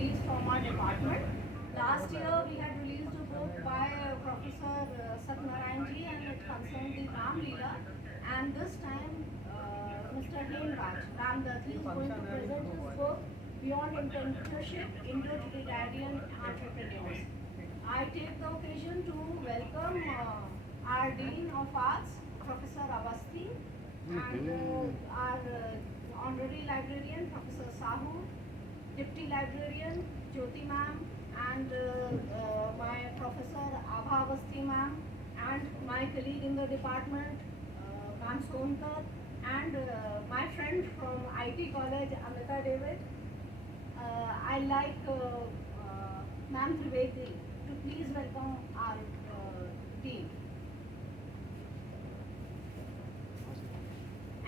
released from our department. Last year we had released a book by Professor Satnarayan and it concerned the Ram Leela. And this time Mr. Hemraj Ramdutt, he is going to present his book Beyond Internship, Indo Trinidadian Entrepreneurs. I take the occasion to welcome our Dean of Arts, Professor Avasti, and our Honorary Librarian, Professor Sahu, Deputy Librarian, Jyoti ma'am, and my Professor Abha Avasti ma'am, and my colleague in the department, ma'am Sonkar, and my friend from IT College, Amita David. I like ma'am Trivedi to please welcome our dean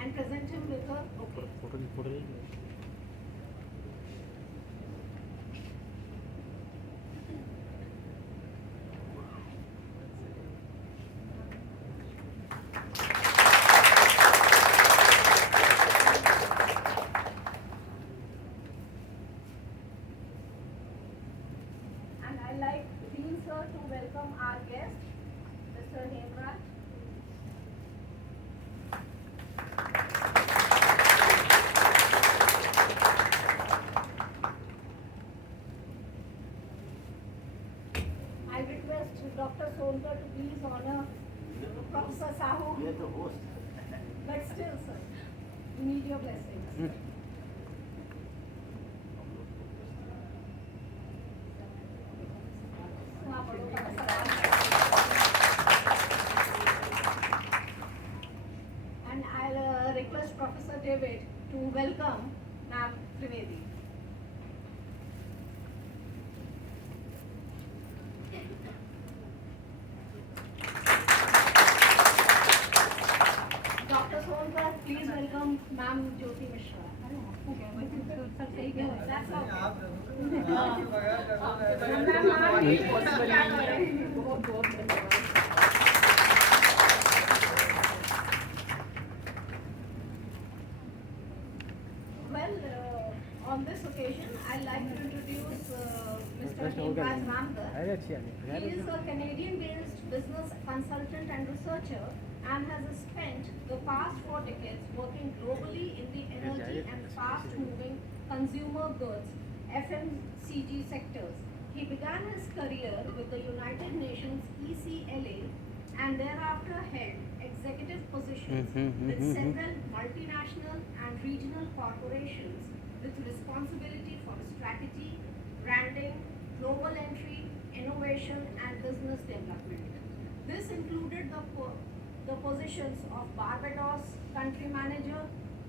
and present him with a okay. And I like Dean sir to welcome our guest, Mr. Hemraj. I request Dr. Sonkar to please honor Professor Sahu. We are the host. But still, sir, we need your blessings. And I'll request Professor David to welcome Ma'am Trivedi. Dr. Sonkar, please welcome Ma'am Jyoti Mishra. That's Well, on this occasion, I'd like to introduce Mr. Hemraj Ramdutt. He is a Canadian-based business consultant and researcher and has spent the past 4 decades working globally in the energy and fast-moving consumer goods (FMCG) sectors. He began his career with the United Nations ECLA and thereafter held executive positions with several multinational and regional corporations with responsibility for strategy, branding, global entry, innovation, and business development. This included the positions of Barbados country manager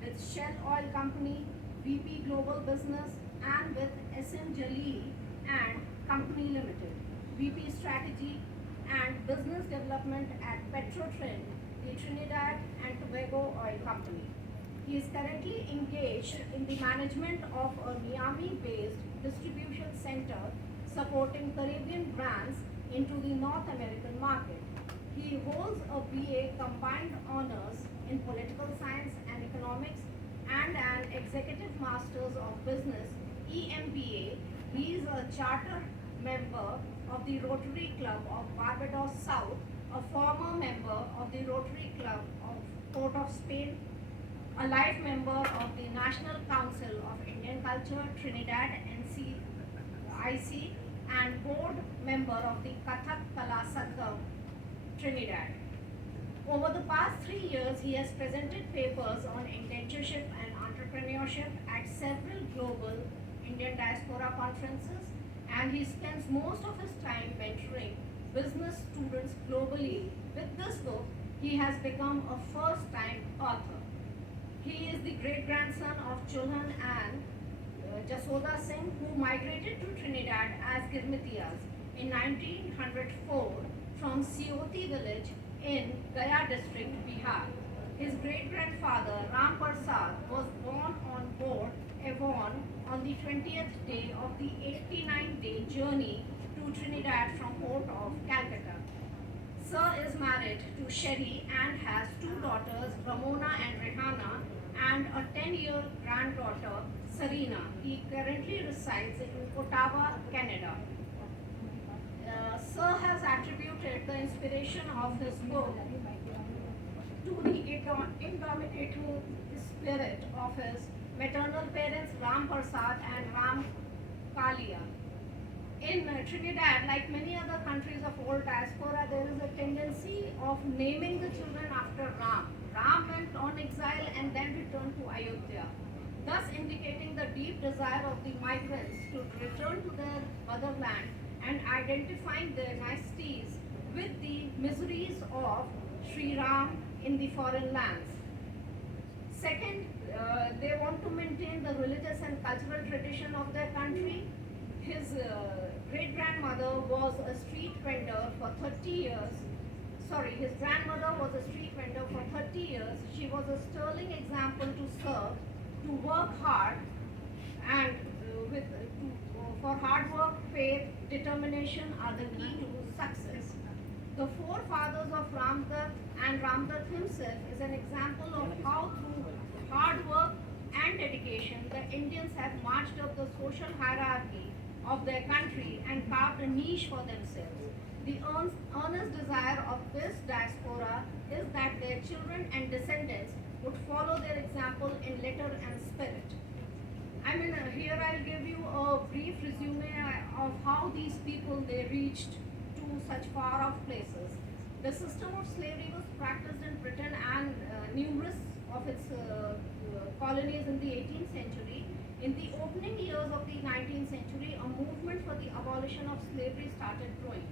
with Shell Oil Company, VP Global Business, and with SM Jaleel and Company Limited, VP Strategy and Business Development at Petrotrin, the Trinidad and Tobago Oil Company. He is currently engaged in the management of a Miami-based distribution center supporting Caribbean brands into the North American market. He holds a BA combined honors in political science and economics and an executive masters of business EMBA. He is a charter member of the Rotary Club of Barbados South, a former member of the Rotary Club of Port of Spain, a life member of the National Council of Indian Culture, Trinidad NCIC, and board member of the Kathak Kala Sangam, Trinidad. Over the past 3 years, he has presented papers on indentureship and entrepreneurship at several global Indian diaspora conferences, and he spends most of his time mentoring business students globally. With this book, he has become a first-time author. He is the great-grandson of Chulhan and Jasoda Singh, who migrated to Trinidad as Girmitiyas in 1904 from Sioti village in Gaya district, Bihar. His great-grandfather Ram Prasad was born on board Avon on the 20th day of the 89-day journey to Trinidad from port of Calcutta. Sir is married to Sherry and has 2 daughters, Ramona and Rehana, and a 10-year granddaughter, Serena. He currently resides in Ottawa, Canada. Sir has attributed the inspiration of his book to the indomitable spirit of his maternal parents Ram Prasad and Ram Kalia. In Trinidad, like many other countries of old diaspora, there is a tendency of naming the children after Ram. Ram went on exile and then returned to Ayodhya, thus indicating the deep desire of the migrants to return to their motherland and identifying their niceties with the miseries of Sri Ram in the foreign lands. Second, they want to maintain the religious and cultural tradition of their country. His great-grandmother was a street vendor for 30 years. His grandmother was a street vendor for 30 years. She was a sterling example to serve, to work hard, and for hard work, faith, determination are the key to success. The forefathers of Ramdutt and Ramdutt himself is an example of how through hard work and dedication the Indians have marched up the social hierarchy of their country and carved a niche for themselves. The earnest desire of this diaspora is that their children and descendants would follow their example in letter and spirit. Here I'll give you a brief resume of how these people they reached to such far off places. The system of slavery was practiced in Britain and numerous of its colonies in the 18th century. In the opening years of the 19th century, a movement for the abolition of slavery started growing.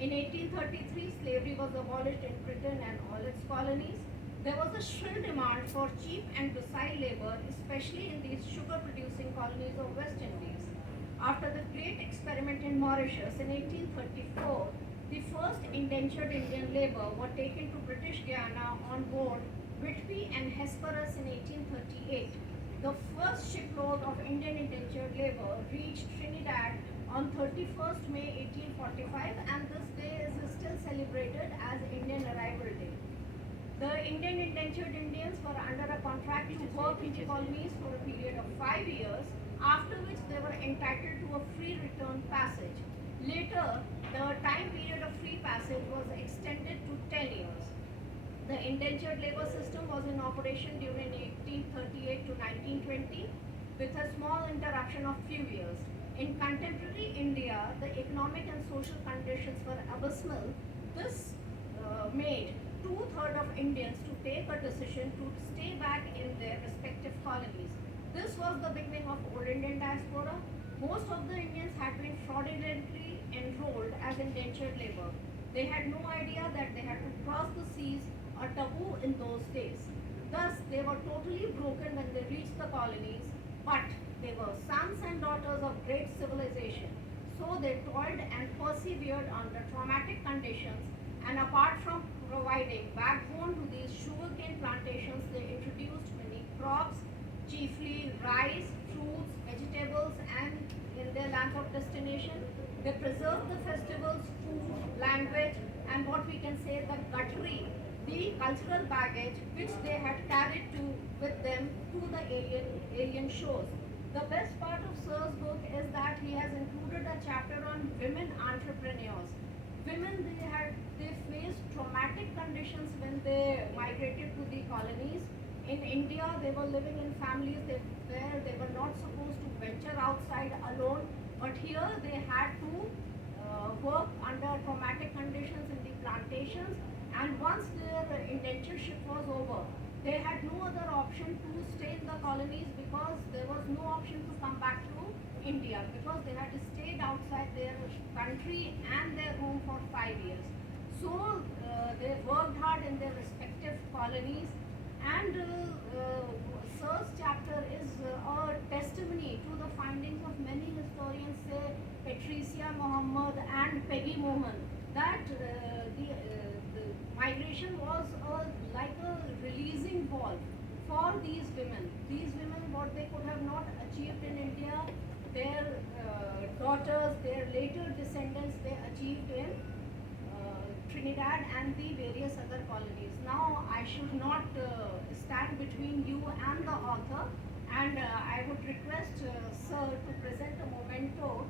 In 1833, slavery was abolished in Britain and all its colonies. There was a shrill demand for cheap and docile labor, especially in these sugar-producing colonies of West Indies. After the great experiment in Mauritius in 1834, the first indentured Indian labor were taken to British Guiana on board Whitby and Hesperus in 1838. The first shipload of Indian indentured labor reached Trinidad on 31st May 1845, and this day is still celebrated as Indian Arrival Day. The Indian indentured Indians were under a contract to work in the colonies for a period of 5 years, after which they were entitled to a free return passage. Later, the time period of free passage was extended to 10 years. The indentured labor system was in operation during 1838 to 1920, with a small interruption of few years. In contemporary India, the economic and social conditions were abysmal. This made two-thirds of Indians to take a decision to stay back in their respective colonies. This was the beginning of old Indian diaspora. Most of the Indians had been fraudulently enrolled as indentured labor. They had no idea that they had to cross the seas, a taboo in those days. Thus, they were totally broken when they reached the colonies, but they were sons and daughters of great civilization. So they toiled and persevered under traumatic conditions, and apart from providing backbone to these sugarcane plantations, they introduced many crops, chiefly rice, fruits, vegetables, and in their land of destination, they preserved the festivals, food, language, and what we can say the guttery, the cultural baggage which they had carried with them to the alien shores. The best part of Sir's book is that he has included a chapter on women entrepreneurs. Women, they faced traumatic conditions when they migrated to the colonies. In India, they were living in families where they were not supposed to venture outside alone, but here they had to work under traumatic conditions in the plantations, and once their indentureship was over, they had no other option to stay in the colonies because there was no option to come back to India because they had stayed outside their country and their home for 5 years. So they worked hard in their respective colonies, and Sir's chapter is a testimony to the findings of many historians, say Patricia Muhammad and Peggy Mohan, that the migration was like a releasing valve for these women. These women, what they could have not achieved in India, their daughters, their later descendants, they achieved in Trinidad and the various other colonies. Now, I should not stand between you and the author, and I would request Sir to present a memento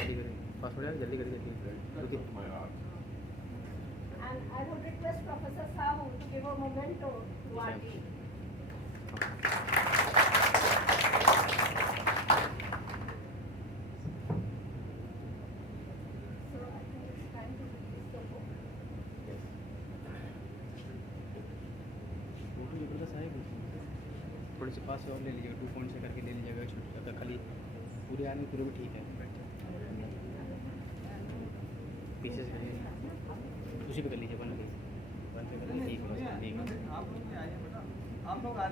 जल्दी करें, password जल्दी करें, जल्दी करें। And I would request Professor Sahu to give a memento to our dean. So I think it's time to release the book. थोड़े से पास से और ले लीजिएगा, 2 पॉइंट से करके ले लीजिएगा, छोटा खाली पूरे आदमी पूरे में ठीक है। पीछे से उसी पे कर लीजिए, वन पे कर लीजिए, ठीक है। आप लोग आइए,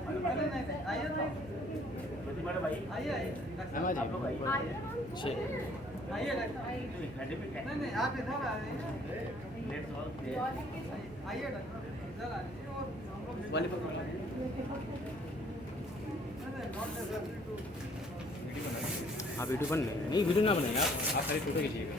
नहीं आप इधर आ रहे हैं, आइए डॉक्टर इधर आ रही और हम लोग हाँ वीडियो बन नहीं, वीडियो ना बनाइए आप खाली फोटो खींचिएगा।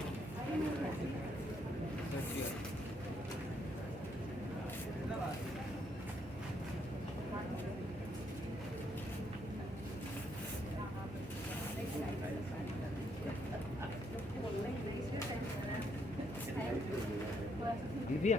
भैया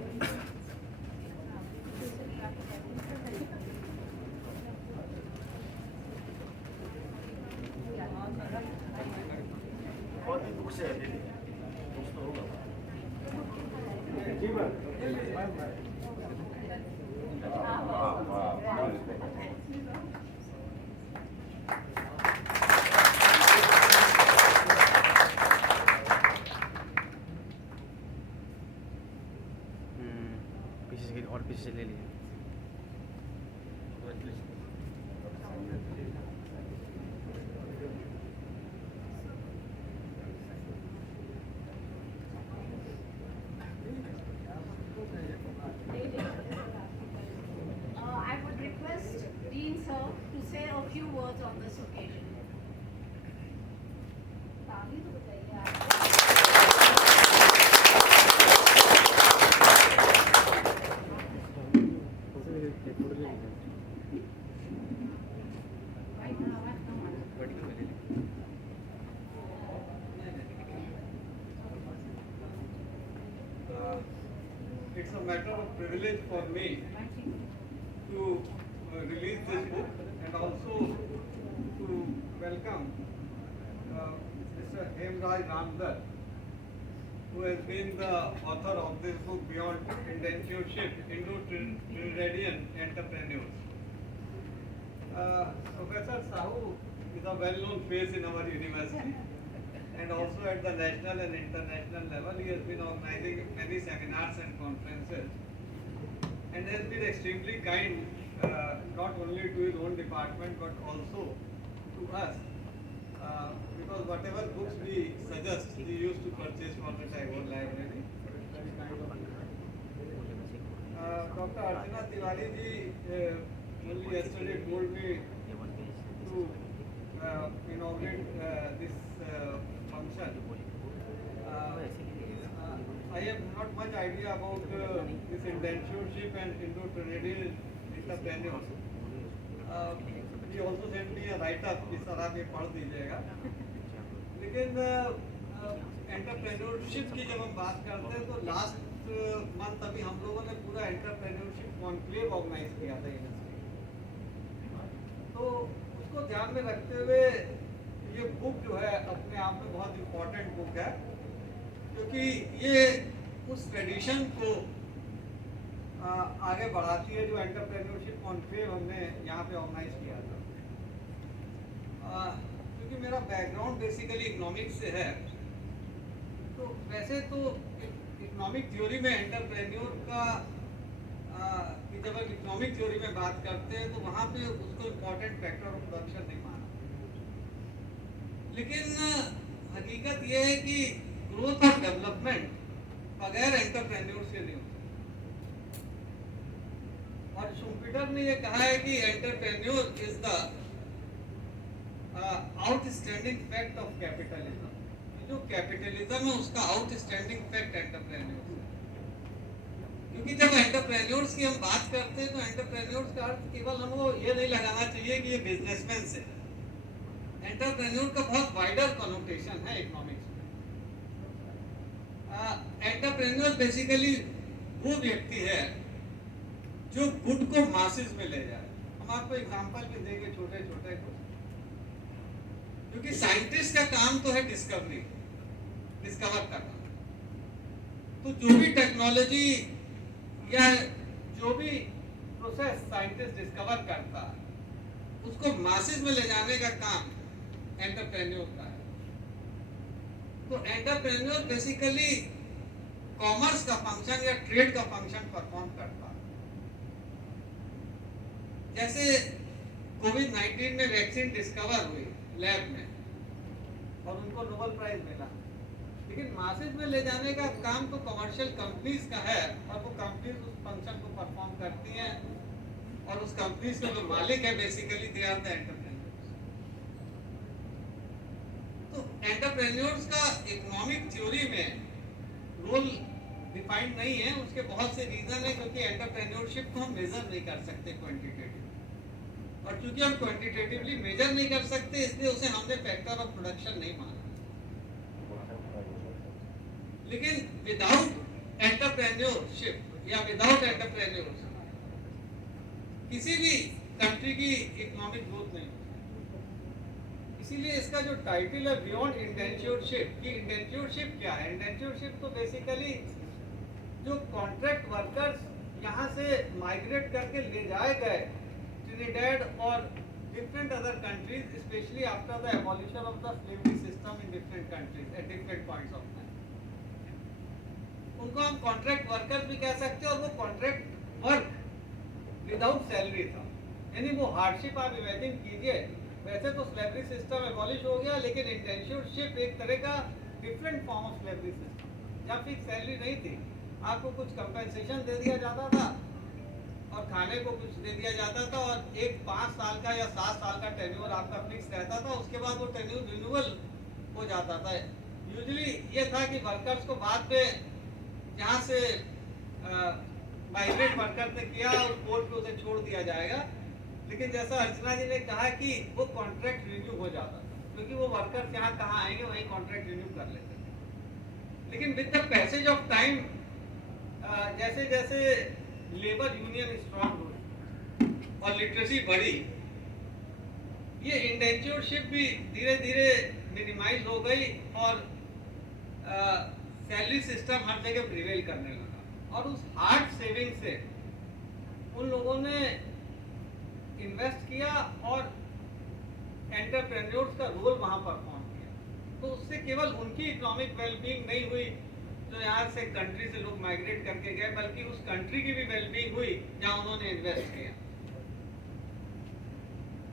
पीछे से और पीछे से ले लीजिए। I would request Dean sir to say a few words on this occasion. ताली तो बताइए आप। It's a matter of privilege for me to release this book and also to welcome Mr. Hemraj Ramdutt, who has been the author of this book Beyond Indenture, Indo Trinidadian Entrepreneurs. Professor Sahu is a well-known face in our university. And also at the national and international level, he has been organizing many seminars and conferences, and has been extremely kind, not only to his own department but also to us, because whatever books we suggest, he used to purchase from the Tagore Library. Dr. Archana Tiwari ji only yesterday told me to inaugurate this function. I have not much idea about this indentureship and Indo Trinidadian entrepreneurs. He also sent me a write-up, इस तरह पे पढ़ दीजिएगा। लेकिन entrepreneurship की जब हम बात करते हैं तो लास्ट मंथ अभी हम लोगों ने पूरा एंटरप्रेन्योरशिप कॉन्क्लेव ऑर्गेनाइज किया था यूनिवर्सिटी। तो उसको ध्यान में रखते हुए ये बुक जो है अपने आप में बहुत इम्पोर्टेंट बुक है, क्योंकि ये उस ट्रेडिशन को आगे बढ़ाती है जो एंटरप्रेन्योरशिप कॉन्क्लेव हमने यहाँ पे ऑर्गेनाइज किया था। क्योंकि मेरा बैकग्राउंड बेसिकली इकोनॉमिक्स से है, तो वैसे तो इकोनॉमिक थ्योरी में एंटरप्रेन्योर का जब इकोनॉमिक थ्योरी में बात करते हैं तो वहाँ पे उसको इम्पोर्टेंट फैक्टर ऑफ प्रोडक्शन नहीं माना। लेकिन हकीकत यह है कि ग्रोथ और डेवलपमेंट बगैर एंटरप्रेन्योर से नहीं होता। और शुम्पीटर ने यह कहा है कि entrepreneur is the outstanding fact of capitalism. जो कैपिटलिज्म है उसका आउटस्टैंडिंग फैक्ट एंटरप्रेन्योर है। क्योंकि जब एंटरप्रेन्योर्स की हम बात करते हैं तो एंटरप्रेन्योर्स का अर्थ केवल हमको ये नहीं लगाना चाहिए कि ये बिजनेसमैन से, एंटरप्रेन्योर का बहुत वाइडर कनोटेशन है इकोनॉमिक्स में। एंटरप्रेन्योर बेसिकली वो व्यक्ति है जो गुड को मासेस में ले जाए। हम आपको एग्जांपल भी देंगे छोटे छोटे कुछ, क्योंकि साइंटिस्ट का काम तो है डिस्कवर करना। तो जो भी टेक्नोलॉजी या जो भी प्रोसेस साइंटिस्ट डिस्कवर करता है उसको मासेस में ले जाने का काम एंटरप्रेन्योर का है। तो एंटरप्रेन्योर बेसिकली कॉमर्स का फंक्शन या ट्रेड का फंक्शन परफॉर्म करता है। जैसे कोविड-19 में वैक्सीन डिस्कवर हुई लैब में और उनको नोबेल प्राइज मिला, लेकिन मासेस में ले जाने का काम तो कमर्शियल कंपनीज का है और वो कंपनीज उस फंक्शन को परफॉर्म करती हैं और उस कंपनीज का जो मालिक है basically they are the entrepreneurs. तो एंटरप्रेन्योर्स का इकोनॉमिक थ्योरी में रोल डिफाइंड नहीं है। उसके बहुत से रीजन है, क्योंकि एंटरप्रेन्योरशिप को हम मेजर नहीं कर सकते क्वांटिटेटिवली, और क्योंकि हम क्वांटिटेटिवली मेजर नहीं कर सकते इसलिए उसे हमने फैक्टर ऑफ प्रोडक्शन नहीं माना। लेकिन विदाउट एंटरप्रेन्योरशिप या विदाउट एंटरप्रेन्योर्स किसी भी कंट्री की इकोनॉमिक ग्रोथ नहीं होती। इसीलिए इसका जो टाइटल है बियॉन्ड इंडेंच्योरशिप, कि इंडेंच्योरशिप क्या है। इंडेंच्योरशिप तो बेसिकली जो कॉन्ट्रैक्ट वर्कर्स यहाँ से माइग्रेट करके ले जाए गए ट्रिनिडेड और different other countries, especially after the abolition of the slavery system in different countries at different points of time, उनको हम कॉन्ट्रैक्ट वर्कर भी कह सकते हैं। और वो कॉन्ट्रैक्ट वर्क विदाउट सैलरी था, यानी वो हार्डशिप आप इमेजिन कीजिए। वैसे तो स्लेवरी सिस्टम एबॉलिश हो गया, लेकिन इंटेंशियरशिप एक तरह का different form of slavery system, जहाँ फिक्स सैलरी नहीं थी, आपको कुछ कंपेंसेशन दे दिया जाता था और खाने को कुछ दे दिया जाता था, और एक 5 साल का या 7 साल का टेन्योर आपका फिक्स रहता था। उसके बाद वो टेन्योर रिन्यूअल हो जाता था। यूजुअली ये था कि वर्कर्स को बाद में जहाँ से माइग्रेट वर्कर ने किया उस पोर्ट पे उसे छोड़ दिया जाएगा, लेकिन जैसा अर्चना जी ने कहा कि वो कॉन्ट्रैक्ट रिन्यू हो जाता था, क्योंकि वो वर्कर्स यहाँ कहाँ आएंगे वहीं कॉन्ट्रैक्ट रिन्यू कर लेते थे। लेकिन with the passage of time जैसे जैसे लेबर यूनियन स्ट्रॉन्ग हुई और लिटरेसी बढ़ी, ये इंडेंच्योरशिप भी धीरे धीरे मिनिमाइज हो गई और सैलरी सिस्टम हर जगह प्रिवेल करने लगा। और उस हार्ड सेविंग से उन लोगों ने इन्वेस्ट किया और एंटरप्रेन्योर्स का रोल वहां परफॉर्म किया। तो उससे केवल उनकी इकोनॉमिक वेलबींग नहीं हुई जो यहाँ से कंट्री से लोग माइग्रेट करके गए, बल्कि उस कंट्री की भी वेलबींग हुई जहाँ उन्होंने इन्वेस्ट किया।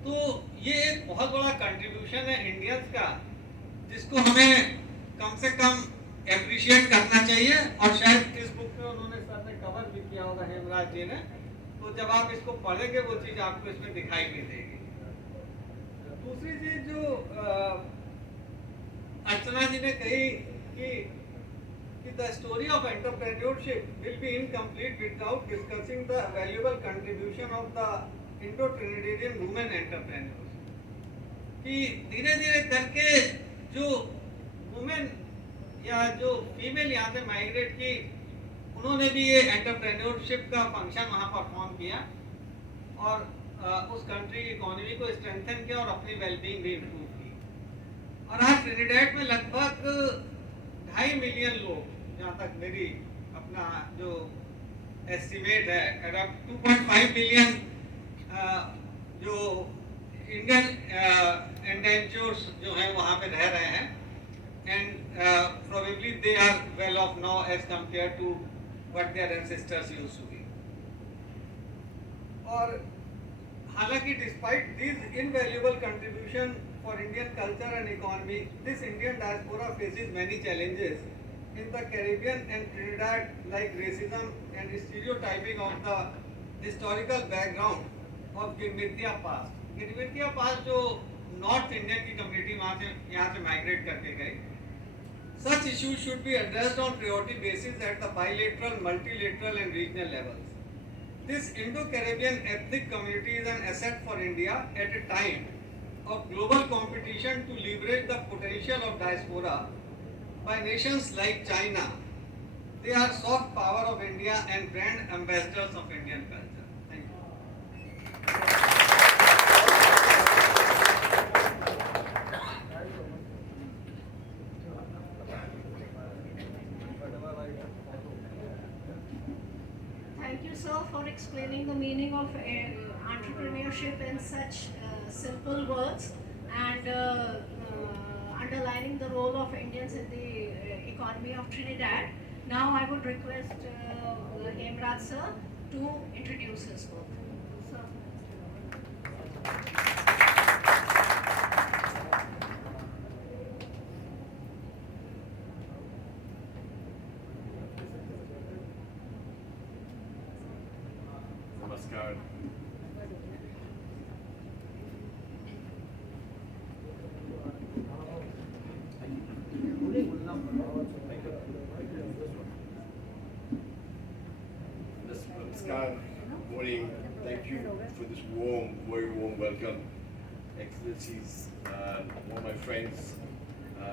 तो ये एक बहुत बड़ा कंट्रीब्यूशन है इंडियंस का, जिसको हमें कम से कम एप्रिशिएट करना चाहिए। और शायद इस बुक में उन्होंने सर ने कवर भी किया होगा, हेमराज जी ने, तो जब आप इसको पढ़ेंगे वो चीज आपको इसमें दिखाई भी देगी। दूसरी चीज जो अर्चना जी ने कही कि the story of entrepreneurship will be incomplete without discussing the valuable contribution of the Indo Trinidadian women entrepreneurs, कि धीरे धीरे करके जो वुमेन या जो फीमेल यहाँ से माइग्रेट की, उन्होंने भी ये एंटरप्रेन्योरशिप का फंक्शन वहाँ परफॉर्म किया और उस कंट्री की इकोनॉमी को स्ट्रेंथन किया और अपनी वेलबींग भी इम्प्रूव की। और आज ट्रिनिडेड में लगभग 2.5 मिलियन लोग, जहाँ तक मेरी अपना जो एस्टिमेट है, अराउंड 2.5 मिलियन जो इंडियन इंडेंचर्स जो हैं वहाँ पे रह रहे हैं, and probably they are well off now as compared to what their ancestors used to be. और हालांकि despite this invaluable contribution for Indian culture and economy, this Indian diaspora faces many challenges in the Caribbean and Trinidad, like racism and stereotyping of the historical background of Girmitya past. Girmitya past जो north Indian की community वहाँ से यहाँ से migrate करके गई। Such issues should be addressed on priority basis at the bilateral, multilateral and regional levels. This Indo-Caribbean ethnic community is an asset for India at a time of global competition to leverage the potential of diaspora by nations like China. They are soft power of India and brand ambassadors of Indian culture. Thank you. Thank you, sir, for explaining the meaning of entrepreneurship in such simple words and underlining the role of Indians in the economy of Trinidad. Now I would request Hemraj sir to introduce his book. Sir. Namaskar. Namaskar. Morning. Thank you for this warm, very warm welcome. Excellencies, all my friends.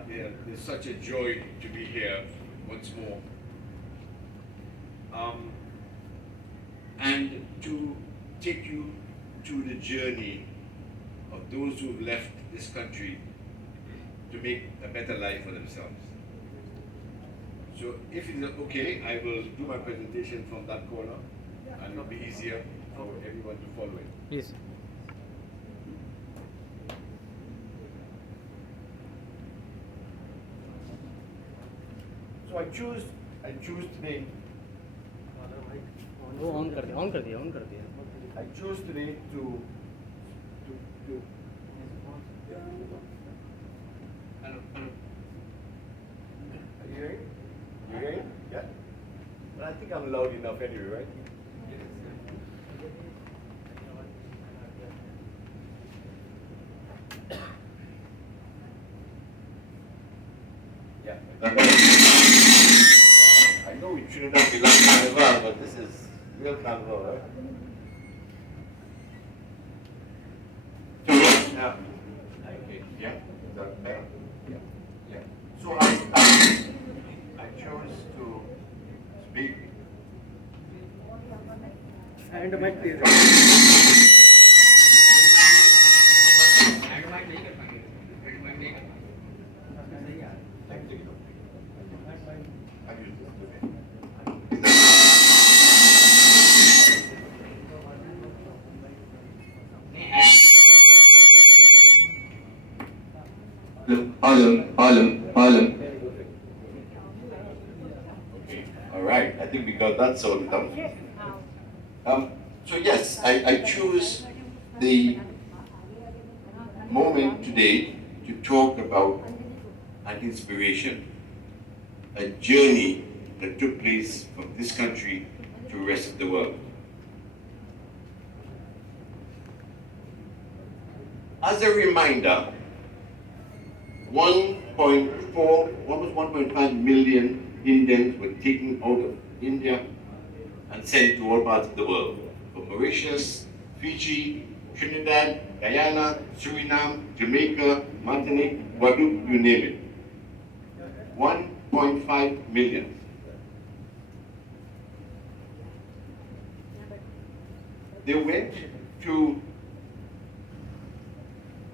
It's such a joy to be here once more. And to take you to the journey of those who have left this country to make a better life for themselves. So if it's okay, I will do my presentation from that corner and it'll be easier for everyone to follow it. Yes. So I choose today. वो on कर दिया I choose today to Hello. Are you hearing? You hearing? Yeah? But I think I'm loud enough anyway, right? Yeah. I know in Trinidad we love carnival, but this is real carnival, right? Yeah. Okay. Yeah. Is that better? Yeah. Yeah. So I chose to speak. And mic दे and mic नहीं कर पाएंगे and mic नहीं कर पाएंगे सही है All right, I think we got that sorted out. So yes, I choose the moment today to talk about an inspiration, a journey that took place from this country to the rest of the world. As a reminder, 1.4, almost 1.5 million Indians were taken out of India and sent to all parts of the world, from Mauritius, Fiji, Trinidad, Guyana, Suriname, Jamaica, Martinique, Guadeloupe, you name it. 1.5 million. They went to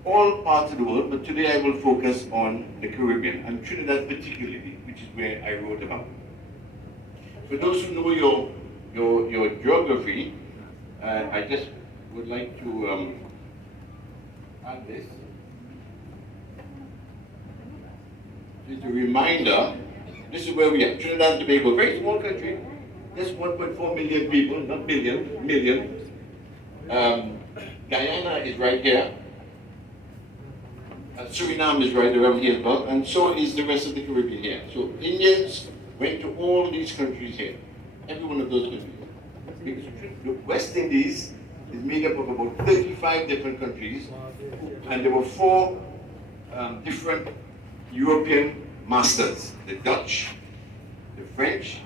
all parts of the world, but today I will focus on the Caribbean, and Trinidad particularly, which is where I wrote about. For those who know your geography, I just would like to add this. Just a reminder, this is where we are, Trinidad and Tobago, very small country, just 1.4 million people, not billion, million. Guyana is right here. Suriname is right around here as well, and so is the rest of the Caribbean here. So Indians went to all these countries here, every one of those countries. Because the West Indies is made up of about 35 different countries, and there were 4 different European masters: the Dutch, the French,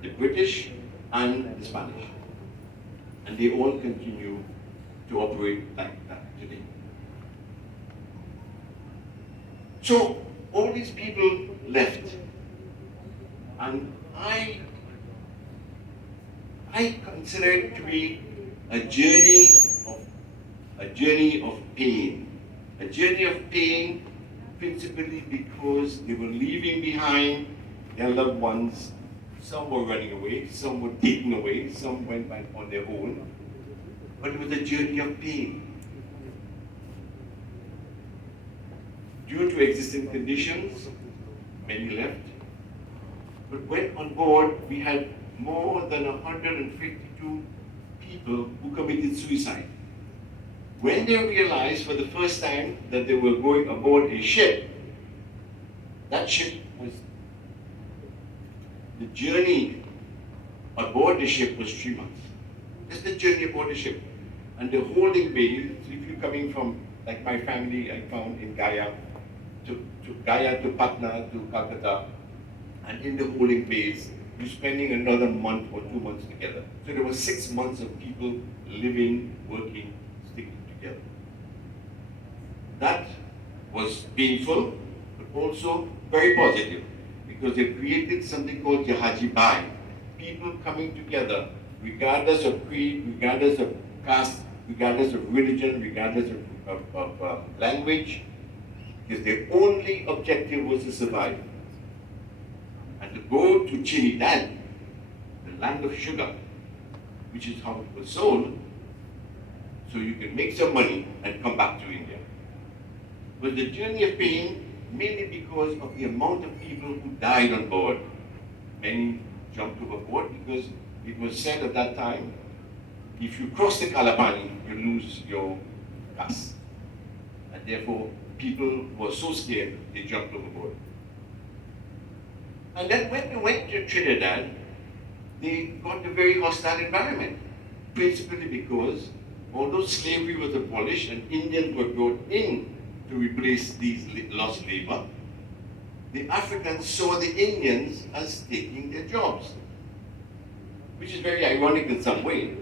the British, and the Spanish. And they all continue to operate like that today. So all these people left, and I consider it to be a journey of pain. A journey of pain principally because they were leaving behind their loved ones. Some were running away, some were taken away, some went back on their own. But it was a journey of pain. Due to existing conditions, many left. But when on board, we had more than 152 people who committed suicide. When they realized for the first time that they were going aboard a ship, that ship was, the journey aboard the ship was 3 months. Just the journey aboard the ship. And the holding bay, so if you're coming from, like my family I found in Gaya, to Gaya, to Patna, to Calcutta, and in the holding bays, you're spending another month or 2 months together. So there were 6 months of people living, working, sticking together. That was painful, but also very positive, because it created something called Jahaji Bai. People coming together, regardless of creed, regardless of caste, regardless of religion, regardless of language, because their only objective was to survive. And to go to Trinidad, the land of sugar, which is how it was sold, so you can make some money and come back to India. But the journey of pain, mainly because of the amount of people who died on board. Many jumped overboard because it was said at that time, if you cross the Kalapani, you lose your caste. And therefore, people were so scared, they jumped overboard. And then when we went to Trinidad, they got a very hostile environment, principally because although slavery was abolished and Indians were brought in to replace these lost labor, the Africans saw the Indians as taking their jobs, which is very ironic in some way.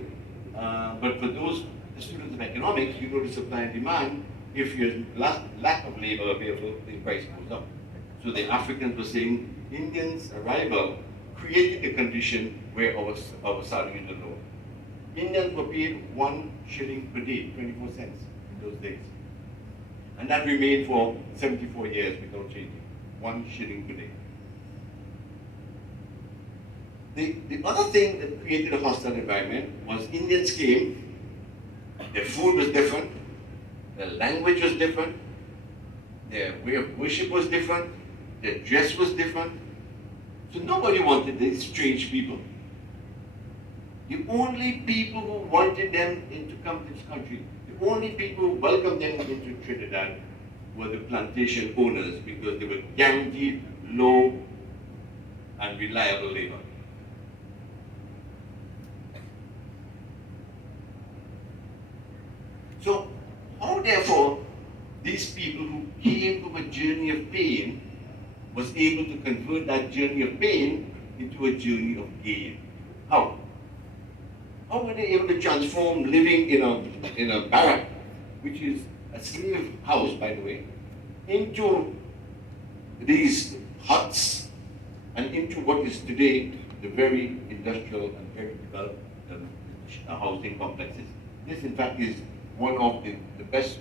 But for those students of economics, you know the supply and demand. If there's lack of labor available, the price goes up. So the Africans were saying Indians' arrival created the condition where our salaries are low. Indians were paid 1 shilling per day, 24 cents in those days. And that remained for 74 years without changing, 1 shilling per day. The other thing that created a hostile environment was Indians came, their food was different, their language was different, their way of worship was different, their dress was different. So nobody wanted these strange people. The only people who wanted them to come to this country, the only people who welcomed them into Trinidad were the plantation owners, because they were guaranteed low and reliable labor. So how therefore these people who came from a journey of pain was able to convert that journey of pain into a journey of gain? How? How were they able to transform living in a barrack, which is a slave house, by the way, into these huts and into what is today the very industrial and very developed housing complexes? This, in fact, is one of the best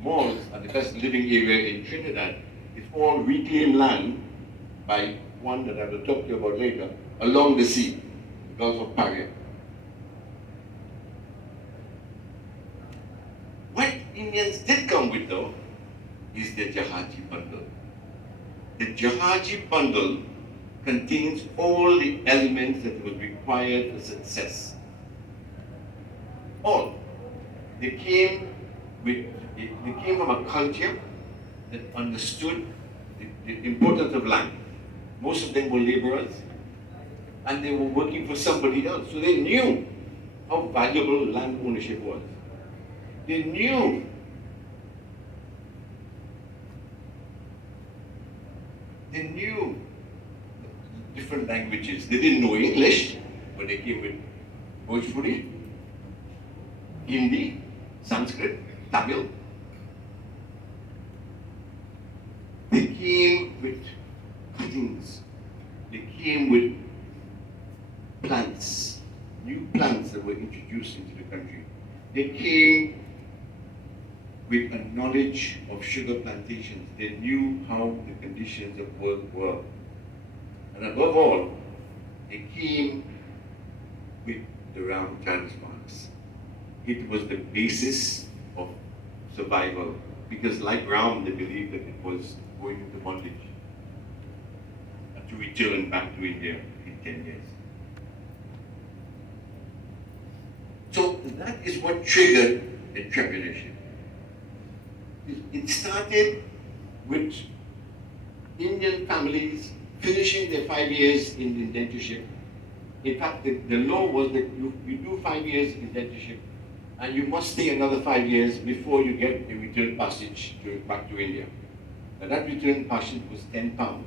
malls and the best living area in Trinidad. It's all reclaimed land by one that I will talk to you about later, along the sea, the Gulf of Paria. What Indians did come with, though, is the Jahaji bundle. The Jahaji bundle contains all the elements that was required for success. All. They came from a culture that understood the importance of land. Most of them were laborers, and they were working for somebody else. So they knew how valuable land ownership was. They knew different languages. They didn't know English, but they came with Bhojpuri, Hindi, Sanskrit, Tamil. came with cuttings. They came with plants, new plants that were introduced into the country. They came with a knowledge of sugar plantations. They knew how the conditions of work were. And above all, they came with the Ram transplants. It was the basis of survival, because like Ram, they believed that it was going into bondage and to return back to India in 10 years. So that is what triggered entrepreneurship. It started with Indian families finishing their 5 years in indentureship. In fact, the law was that you do 5 years indentureship and you must stay another 5 years before you get a return passage back to India. And that return passage was £10.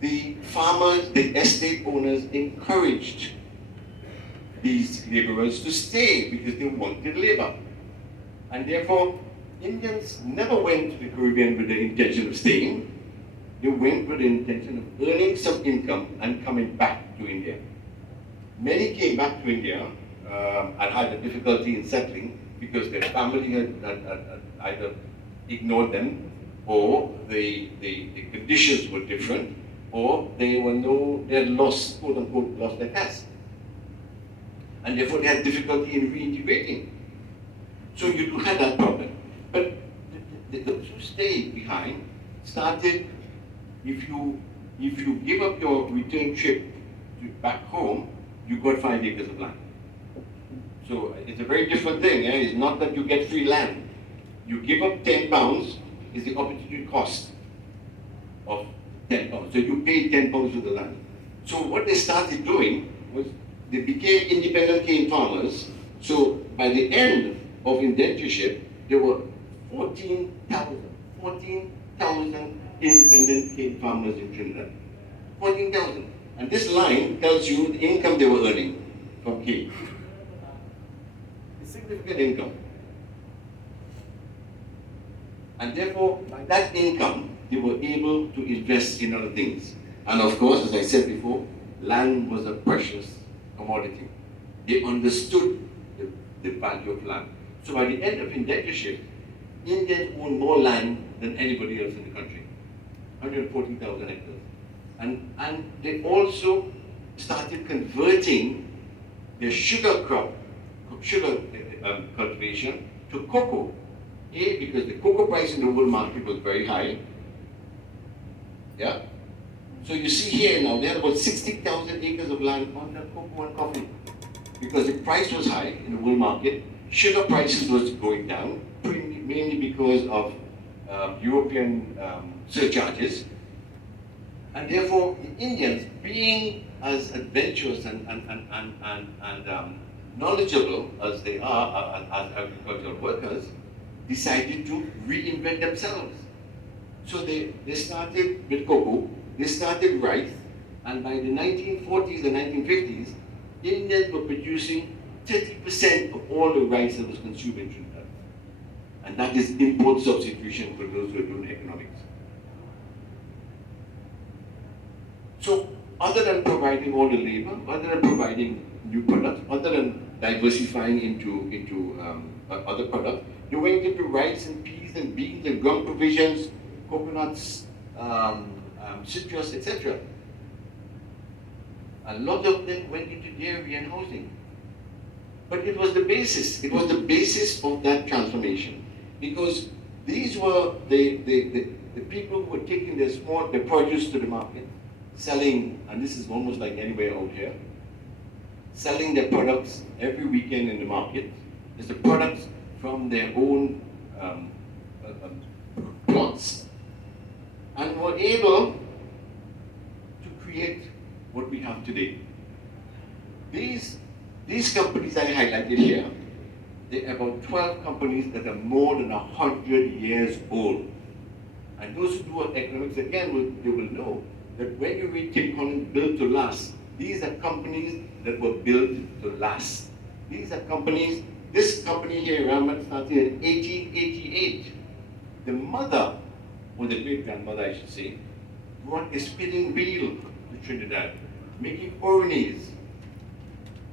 The farmers, the estate owners encouraged these laborers to stay because they wanted labor. And therefore, Indians never went to the Caribbean with the intention of staying. They went with the intention of earning some income and coming back to India. Many came back to India and had a difficulty in settling because their family had either ignored them, or the conditions were different, or they had lost, quote unquote, lost their caste. And therefore they had difficulty in reintegrating. So you do have that problem. But those who stayed behind started, if you give up your return trip back home, you got 5 acres of land. So it's a very different thing. It's not that you get free land. You give up £10 is the opportunity cost of £10. So you pay £10 for the land. So what they started doing was they became independent cane farmers. So by the end of indentureship, there were 14,000 independent cane farmers in Trinidad. 14,000. And this line tells you the income they were earning from cane. It's significant income. And therefore, by that income, they were able to invest in other things. And of course, as I said before, land was a precious commodity. They understood the value of land. So by the end of indentureship, Indians owned more land than anybody else in the country, 140,000 hectares. And they also started converting their sugar cultivation to cocoa. Because the cocoa price in the world market was very high. Yeah? So you see here now, they had about 60,000 acres of land on the cocoa and coffee. Because the price was high in the world market, sugar prices was going down, mainly because of European surcharges. And therefore, the Indians, being as adventurous and knowledgeable as they are as agricultural workers, decided to reinvent themselves. So they started with cocoa, they started rice, and by the 1940s and 1950s, Indians were producing 30% of all the rice that was consumed in Trinidad. And that is import substitution for those who are doing economics. So other than providing all the labor, other than providing new products, other than diversifying into other products, they went into rice and peas and beans and gum provisions, coconuts, citrus, etc. A lot of them went into dairy and housing. But it was the basis. It was the basis of that transformation. Because these were the people who were taking their produce to the market, selling, and this is almost like anywhere out here, selling their products every weekend in the market. It's the products from their own plots, and were able to create what we have today. These companies I highlighted here, there are about 12 companies that are more than 100 years old. And those who do economics, again, they will know that when you read Tim Collins' Built to Last, these are companies that were built to last. These are companies, this company here, Ramdutt, started in 1888. The mother or the great-grandmother I should say, brought a spinning wheel to Trinidad, making oronies.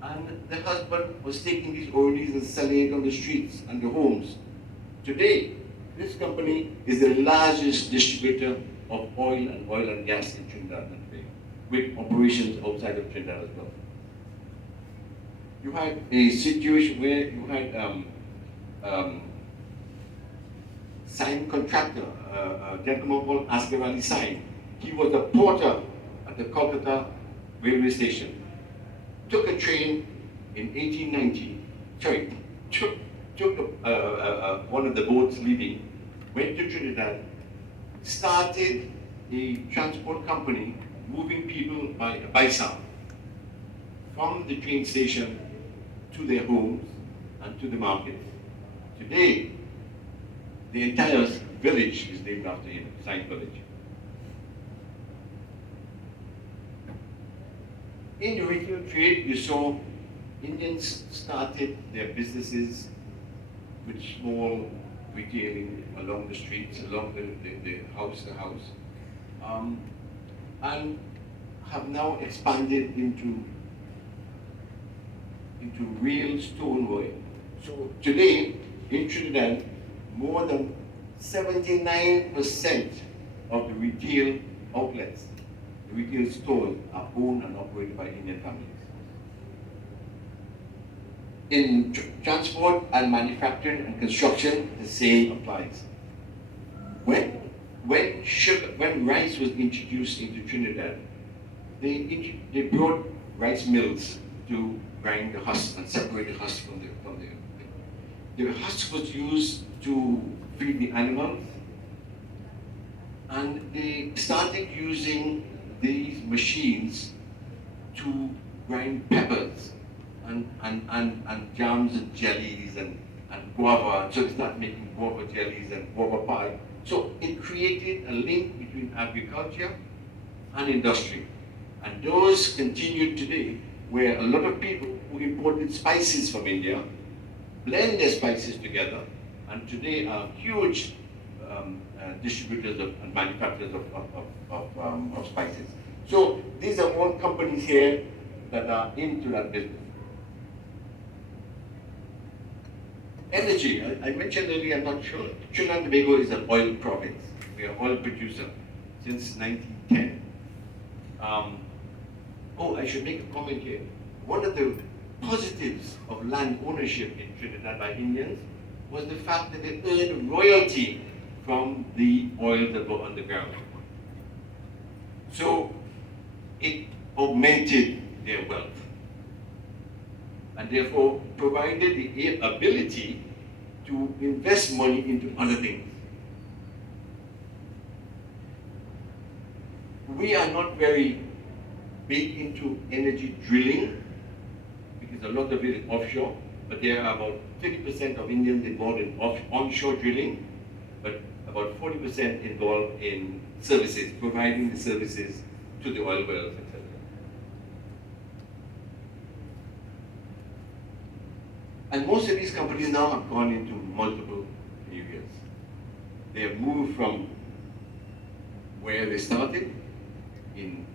And the husband was taking these oronies and selling it on the streets and the homes. Today, this company is the largest distributor of oil and gas in Trinidad and Tobago, with operations outside of Trinidad as well. You had a situation where you had sign contractor, a gentleman called Asghar Sign. He was a porter at the Kolkata railway station. Took a train in 1890, took one of the boats leaving, went to Trinidad, started a transport company moving people by a bicycle from the train station to their homes and to the markets. Today, the entire village is named after him, Sign Village. In the retail trade, you saw Indians started their businesses with small retailing along the streets, along the house to house, and have now expanded into real stoneware. So today, in Trinidad, more than 79% of the retail outlets, the retail stores, are owned and operated by Indian families. In transport and manufacturing and construction, the same applies. When rice was introduced into Trinidad, they brought rice mills to grind the husk and separate the husk from the husk was used to feed the animals, and they started using these machines to grind peppers and jams and jellies and guava. So they started making guava jellies and guava pie. So it created a link between agriculture and industry. And those continued today, where a lot of people who imported spices from India blend their spices together, and today are huge distributors and manufacturers of spices. So these are all companies here that are into that business. Energy, I mentioned earlier, I'm not sure. Trinidad and Tobago is an oil province. We are an oil producer since 1910. I should make a comment here. One of the positives of land ownership in Trinidad by Indians was the fact that they earned royalty from the oil that were on the ground. So it augmented their wealth, and therefore provided the ability to invest money into other things. We are not very big into energy drilling because a lot of it is offshore, but there are about 30% of Indians involved in onshore drilling, but about 40% involved in services, providing the services to the oil wells, etc. And most of these companies now have gone into multiple areas. They have moved from where they started in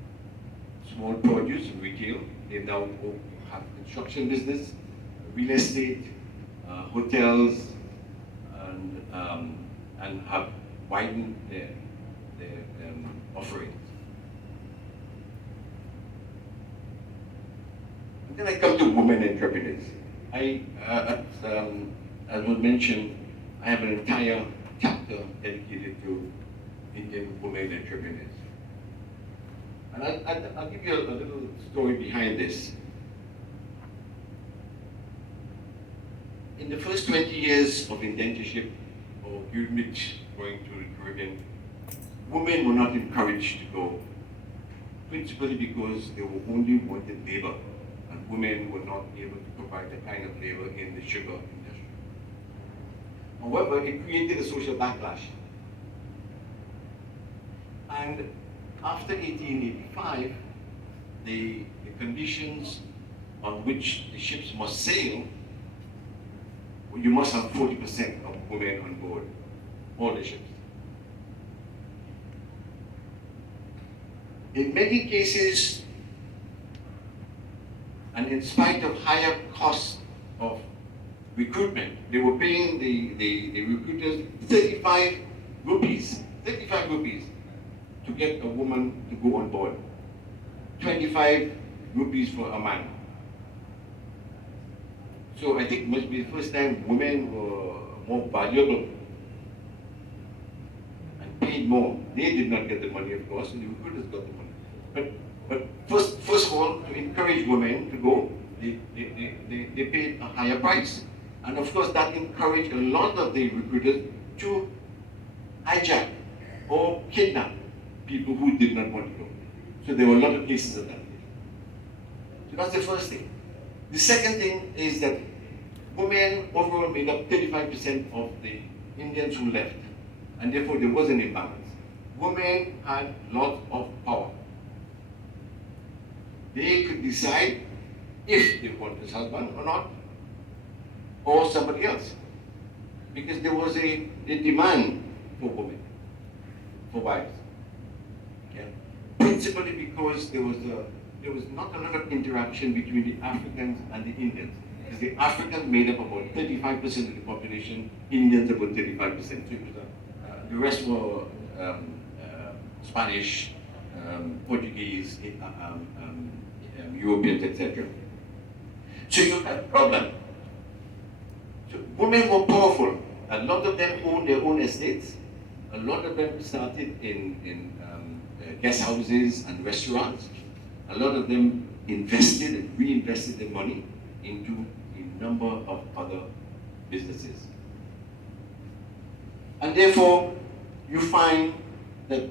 small produce and retail. They now have construction business, real estate, hotels, and have widened their offerings. And then I come to women entrepreneurs. As was mentioned, I have an entire chapter dedicated to Indian women entrepreneurs. And I'll give you a little story behind this. In the first 20 years of indentureship, or unit going to the Caribbean, women were not encouraged to go, principally because they were only wanted labor, and women were not able to provide the kind of labor in the sugar industry. However, it created a social backlash. And after 1885, the conditions on which the ships must sail, you must have 40% of women on board all the ships. In many cases, and in spite of higher costs of recruitment, they were paying the recruiters 35 rupees to get a woman to go on board. 25 rupees for a man. So I think it must be the first time women were more valuable and paid more. They did not get the money, of course, and the recruiters got the money. But first of all, to encourage women to go, they paid a higher price. And of course, that encouraged a lot of the recruiters to hijack or kidnap people who did not want to go. So there were a lot of cases of that. So that's the first thing. The second thing is that women overall made up 35% of the Indians who left, and therefore there was an imbalance. Women had lots of power. They could decide if they want this husband or not, or somebody else. Because there was a demand for women, for wives. Yeah. Principally because there was not a lot of interaction between the Africans and the Indians. Because the Africans made up about 35% of the population, Indians about 35%. So it was the rest were Spanish, Portuguese, Europeans, etc. So you had a problem. So women were powerful. A lot of them owned their own estates. A lot of them started in guest houses and restaurants. A lot of them invested and reinvested their money into a number of other businesses. And therefore, you find that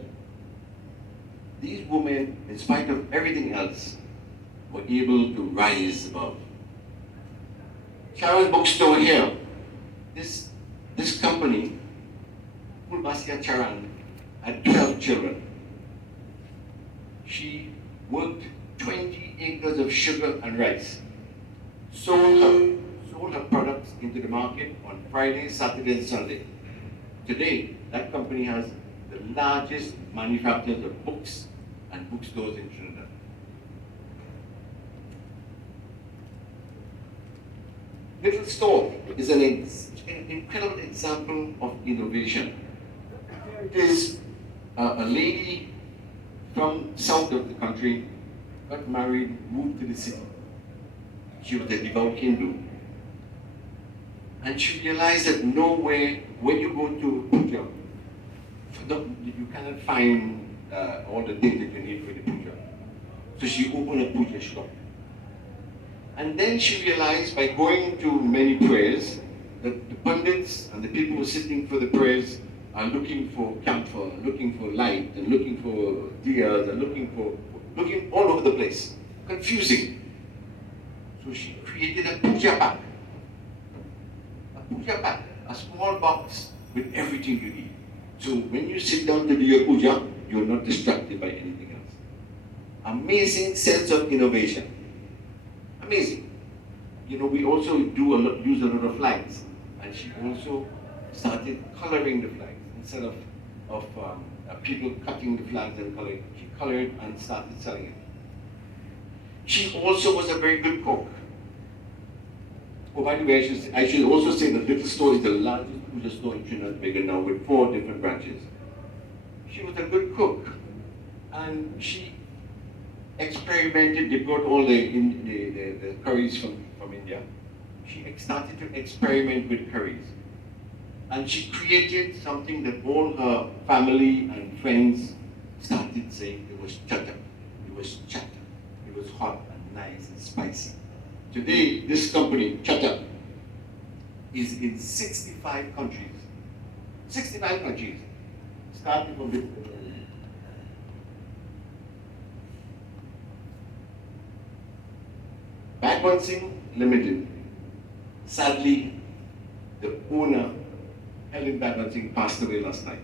these women, in spite of everything else, were able to rise above. Charan's bookstore here, this company, Pulbasia Charan, had 12 children. She worked 20 acres of sugar and rice, sold her products into the market on Friday, Saturday, and Sunday. Today, that company has the largest manufacturers of books and bookstores in Trinidad. Little Store is an incredible example of innovation. It is a lady from south of the country, got married, moved to the city. She was a devout Hindu. And she realized that nowhere, when you go to puja, you cannot find all the things that you need for the puja. So she opened a puja shop. And then she realized by going to many prayers that the pundits and the people who are sitting for the prayers are looking for camphor, looking for light, and looking for diyas, and looking all over the place. Confusing. So she created a puja pack. A puja pack, a small box with everything you need. So when you sit down to do your puja, you're not distracted by anything else. Amazing sense of innovation. Amazing. You know, we also use a lot of flags, and she also started coloring the flags instead of people cutting the flags and coloring. She colored and started selling it. She also was a very good cook. Oh, by the way, I should also say that Little Store is the largest puja store in Trinidad Tobago now with 4 different branches. She was a good cook, and she experimented. They brought all the curries from India. She started to experiment with curries. And she created something that all her family and friends started saying it was chatta. It was chatta. It was hot and nice and spicy. Today, this company, Chatta, is in 65 countries. 65 countries. Starting from the Bhagwan Singh Limited. Sadly, the owner, Helen Bhagwan Singh, passed away last night.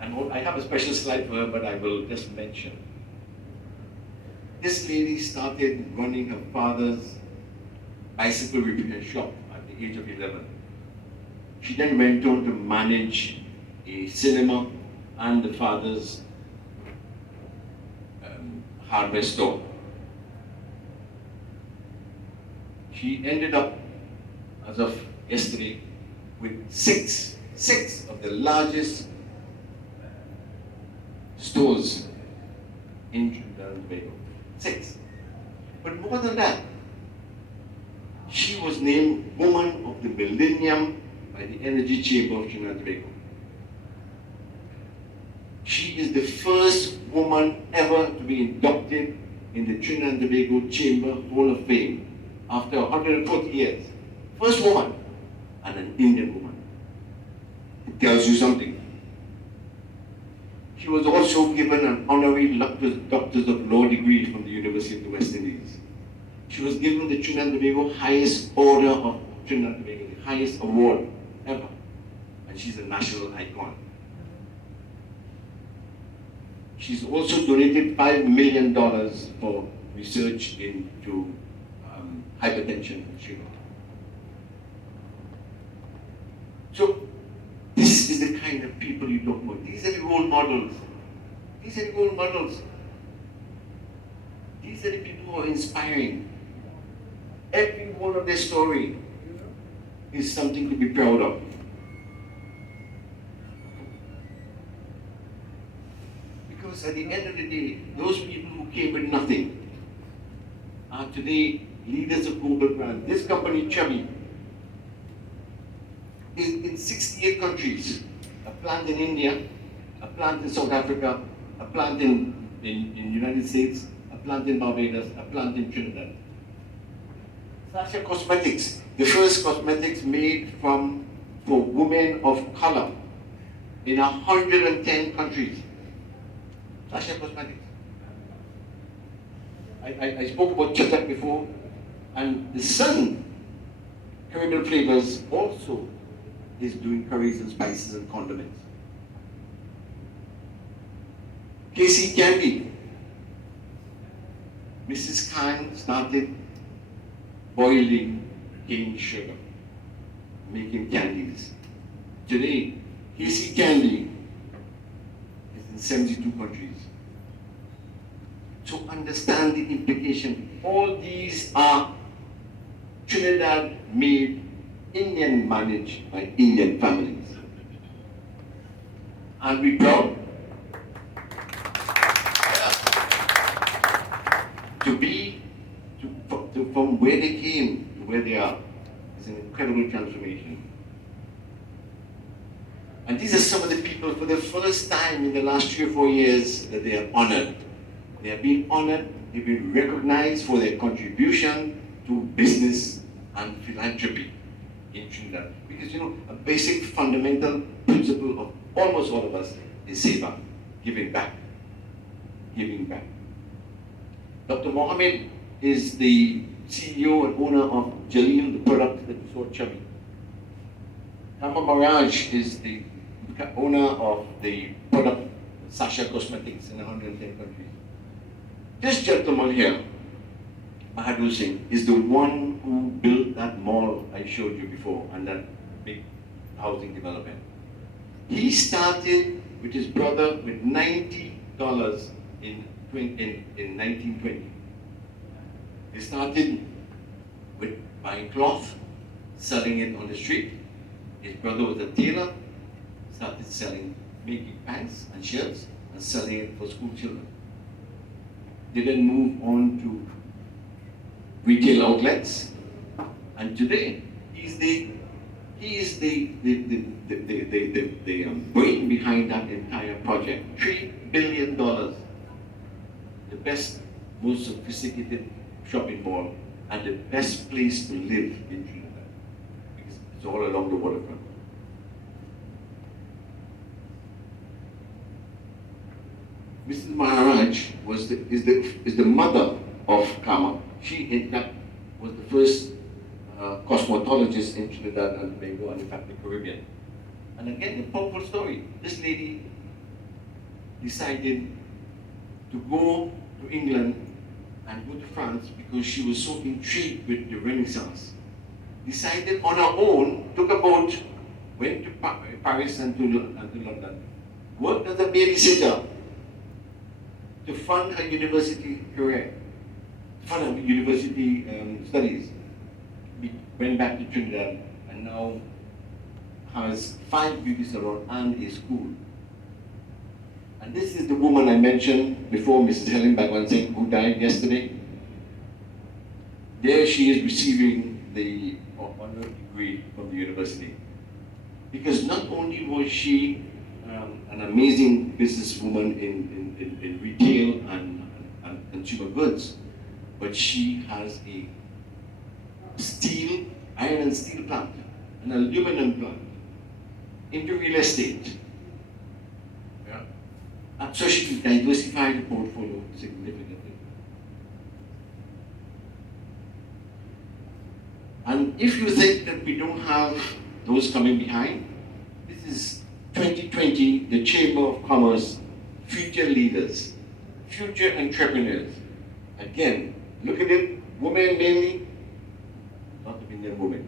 And I have a special slide for her, but I will just mention. This lady started running her father's bicycle repair shop at the age of 11. She then went on to manage a cinema and the father's hardware store. She ended up, as of yesterday, with six of the largest stores in Trinidad and Tobago. 6. But more than that, she was named Woman of the Millennium by the Energy Chamber of Trinidad and Tobago. She is the first woman ever to be inducted in the Trinidad and Tobago Chamber Hall of Fame after 140 years. First woman, and an Indian woman. It tells you something. She was also given an honorary Doctors of Law degree from the University of the West Indies. She was given the Trinidad and Tobago highest order of Trinidad and Tobago, the highest award ever. And she's a national icon. She's also donated $5 million for research into hypertension and sugar. So, this is the kind of people you talk about. These are the role models. These are the role models. These are the people who are inspiring. Every one of their story is something to be proud of. Because at the end of the day, those people who came with nothing are today leaders of global brands. This company, Chubby, is in 68 countries. A plant in India, a plant in South Africa, a plant in United States, a plant in Barbados, a plant in Trinidad. Sasha Cosmetics, the first cosmetics made for women of color in 110 countries. Sasha Cosmetics. I spoke about Chatak before, and the son, Caribbean Flavors, also is doing curries and spices and condiments. KC Candy. Mrs. Khan started boiling cane sugar, making candies. Today, KC Candy is in 72 countries. So understand the implication. All these are Trinidad made, Indian managed by Indian families. Are we proud? From where they came to where they are is an incredible transformation. And these are some of the people for the first time in the last 3 or 4 years that they are honored. They have been honored, they've been recognized for their contribution to business and philanthropy in Trinidad. Because a basic fundamental principle of almost all of us is seva, giving back. Giving back. Dr. Mohammed is the CEO and owner of Jaleel, the product that you saw Chubby. Kama Maraj is the owner of the product Sasha Cosmetics in 110 countries. This gentleman here, Bahadur Singh, is the one who built that mall I showed you before and that big housing development. He started with his brother with $90 in 1920. They started with buying cloth, selling it on the street. His brother was a tailor, started making pants and shirts and selling it for school children. They then moved on to retail outlets, and today he is the brain behind that entire project. $3 billion, the best, most sophisticated shopping mall, and the best place to live in Trinidad, because it's all along the waterfront. Mrs. Maharaj is the mother of Kama. She, in fact, was the first cosmetologist in Trinidad and Tobago, and in fact the Caribbean. And again, a powerful story. This lady decided to go to England and go to France because she was so intrigued with the Renaissance. Decided on her own, took a boat, went to Paris and to London, worked as a babysitter to fund her university career, fund her university studies. Went back to Trinidad and now has 5 beauty salons and a school. And this is the woman I mentioned before, Mrs. Helen Bagwansing, who died yesterday. There she is receiving the honor degree from the university. Because not only was she an amazing businesswoman in retail and consumer goods, but she has a iron and steel plant, an aluminum plant, into real estate. Yeah. And so she diversified the portfolio significantly. And if you think that we don't have those coming behind, this is 2020, the Chamber of Commerce, future leaders, future entrepreneurs. Again, look at it, women mainly, lot of Indian women.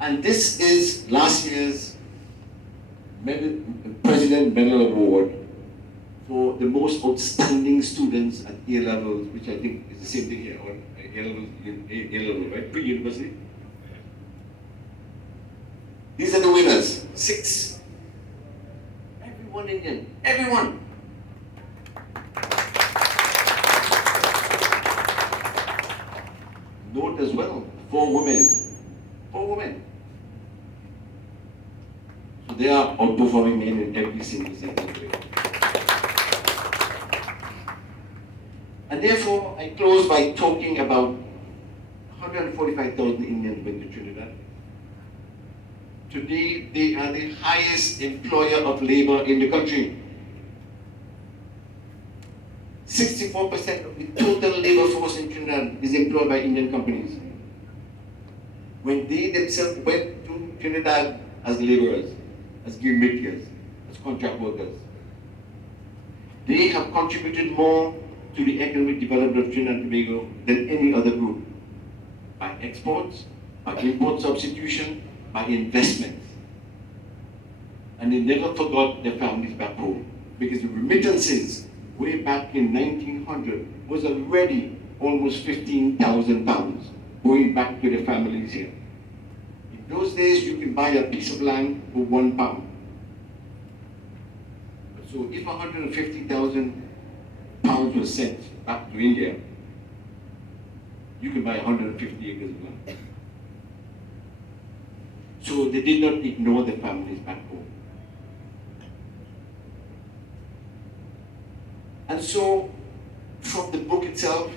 And this is last year's President Medal Award for the most outstanding students at A levels, which I think is the same thing here, or A level, right? Pre-university. These are the winners, 6. Everyone Indian, everyone. Note as well, 4 women. 4 women. So they are outperforming men in every single sector. And therefore, I close by talking about 145,000 Indians went to Trinidad. Today, they are the highest employer of labor in the country. 64% of the total labor force in Trinidad is employed by Indian companies. When they themselves went to Trinidad as laborers, as gig makers, as contract workers, they have contributed more to the economic development of Trinidad and Tobago than any other group. By exports, by import substitution, by investments. And they never forgot their families back home. Because the remittances way back in 1900 was already almost 15,000 pounds going back to their families here. In those days, you could buy a piece of land for £1. So if 150,000 pounds was sent back to India, you could buy 150 acres of land. So they did not ignore their families back home. And so, from the book itself,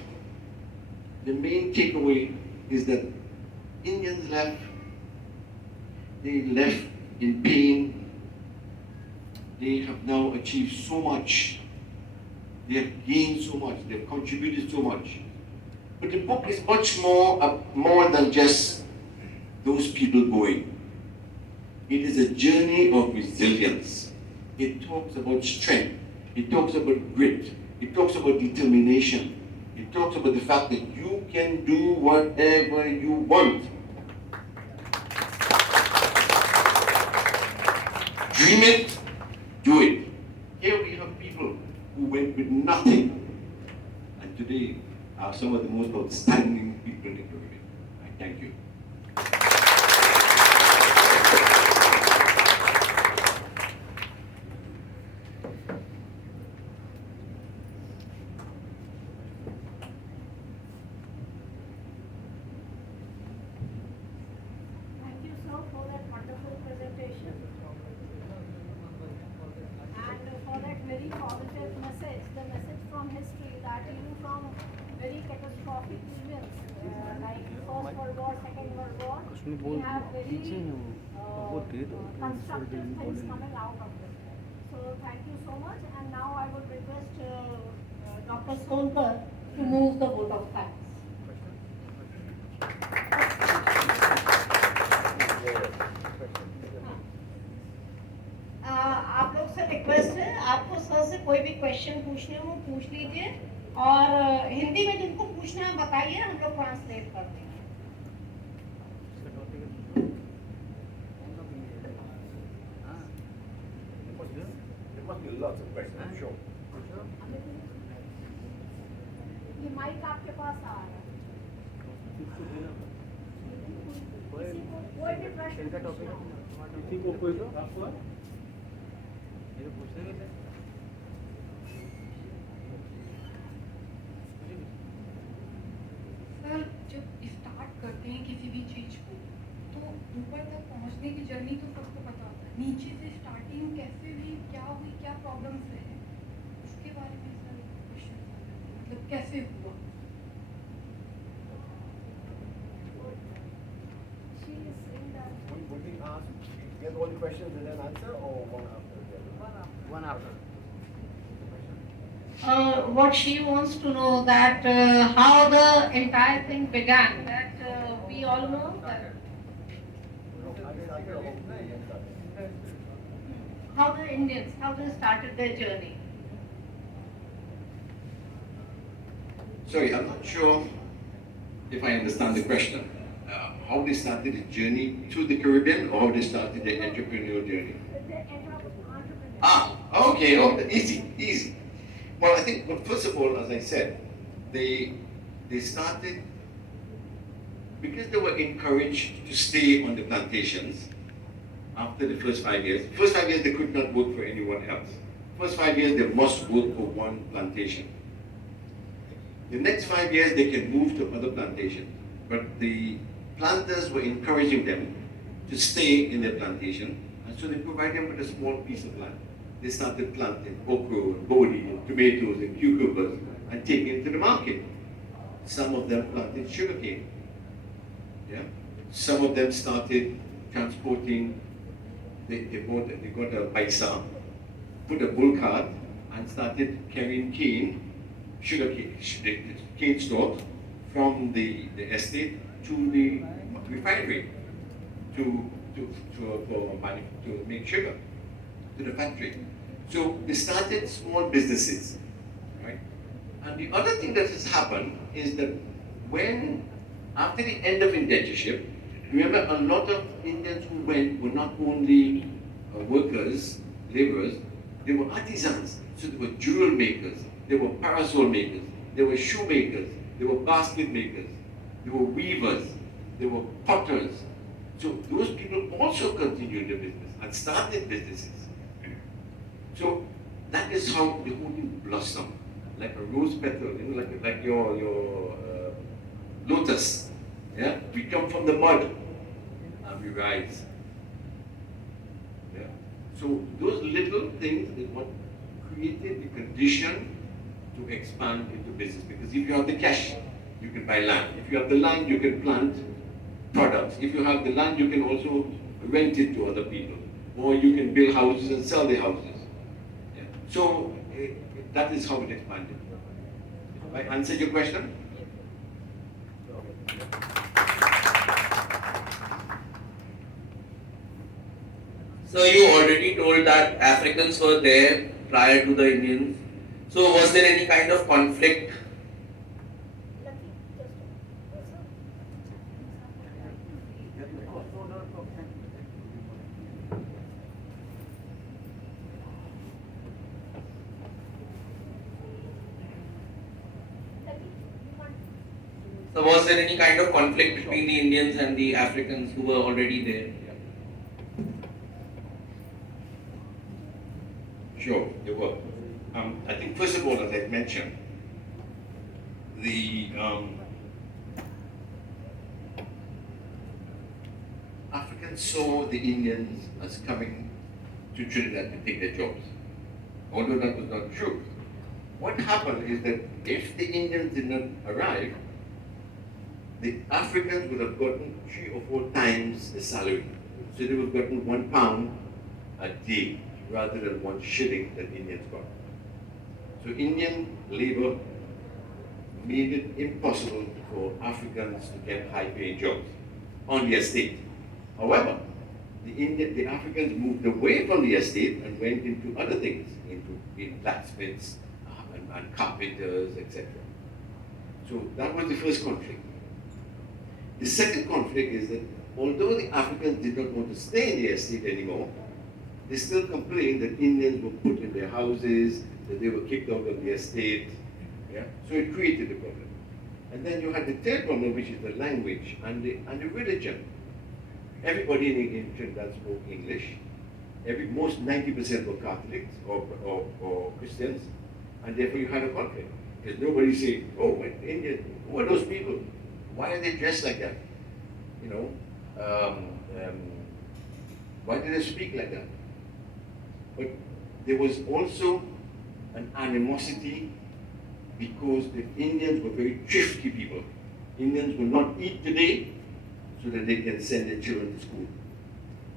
the main takeaway is that Indians left, they left in pain, they have now achieved so much, they have gained so much, they have contributed so much. But the book is much more than just those people going. It is a journey of resilience. It talks about strength. It talks about grit. It talks about determination. It talks about the fact that you can do whatever you want. Dream it, do it. Here we have people who went with nothing, and today are some of the most outstanding people in the Caribbean. I thank you. Thank you, sir, for that wonderful presentation. And for that very positive message, the message from history that even from very catastrophic events like First World War, Second World War, we have very constructive things coming out of this. So thank you so much. And now I would request Dr. Solkar to move the vote of thanks. आप लोग से request है, आपको sir से कोई भी question पूछने हो पूछ लीजिए, और हिंदी में जिनको पूछना है बताइए, हम लोग ट्रांसलेट कर देंगे। must be lots of questions, I'm sure. ये माइक आपके पास आ रहा है किसी को कोई भी प्रश्न पूछना हो। किसी को कोई तो आपको ये तो पूछने में सर जब स्टार्ट करते हैं किसी भी चीज़ को तो ऊपर तक पहुंचने की जर्नी तो सबको पता होता है, नीचे से स्टार्टिंग कैसे हुई, क्या हुई, क्या प्रॉब्लम्स रहे, उसके बारे में सर क्वेश्चन मतलब कैसे हुआ। She is saying that Would we ask, get all the questions and then answer, or one after the other? one after. what she wants to know that how the entire thing began. That we all know that how the Indians, how they started their journey. Sorry, I'm not sure if I understand the question. How they started the journey to the Caribbean, or how they started their entrepreneurial journey? The entrepreneur. Ah, okay, oh, easy. Well, I think, well, first of all, as I said, they started because they were encouraged to stay on the plantations after the first 5 years. First 5 years, they could not work for anyone else. First 5 years, they must work for one plantation. The next 5 years, they can move to other plantations. But the planters were encouraging them to stay in their plantation, and so they provided them with a small piece of land. They started planting okra, and bodi, and tomatoes, and cucumbers, and taking it to the market. Some of them planted sugarcane. Yeah? Some of them started transporting, they got a paisa, put a bull cart, and started carrying cane stalks from the estate to the refinery to make sugar, to the factory. So they started small businesses, right? And the other thing that has happened is that when, after the end of indentureship, remember a lot of Indians who went were not only workers, laborers, they were artisans. So they were jewel makers, they were parasol makers, they were shoe makers, they were basket makers, they were weavers, they were potters. So those people also continued the business and started businesses. So that is how the whole thing blossomed, like a rose petal, you know, like your lotus. Yeah, we come from the mud and we rise. Yeah. So those little things is what created the condition to expand into business. Because if you have the cash, you can buy land. If you have the land, you can plant products. If you have the land, you can also rent it to other people, or you can build houses and sell the houses. Yeah. So that is how it expanded. Have I answered your question? So you already told that Africans were there prior to the Indians. So was there any kind of conflict? So was there any kind of conflict between the Indians and the Africans who were already there? Sure, there were. I think first of all, as I mentioned, the Africans saw the Indians as coming to Trinidad to take their jobs, although that was not true. What happened is that if the Indians did not arrive, the Africans would have gotten 3 or 4 times the salary. So they would have gotten £1 a day rather than 1 shilling that Indians got. So Indian labor made it impossible for Africans to get high-paying jobs on the estate. However, the Africans moved away from the estate and went into other things, in blacksmiths and carpenters, etc. So that was the first conflict. The second conflict is that although the Africans did not want to stay in the estate anymore, they still complain that Indians were put in their houses, that they were kicked out of the estate. Yeah? So it created a problem. And then you had the third problem, which is the language and the religion. Everybody in Trinidad spoke English. Most 90% were Catholics or Christians, and therefore you had a conflict. Because nobody said, oh, Indian, who are those people? Why are they dressed like that? You know, why do they speak like that? But there was also an animosity because the Indians were very thrifty people. Indians will not eat today so that they can send their children to school.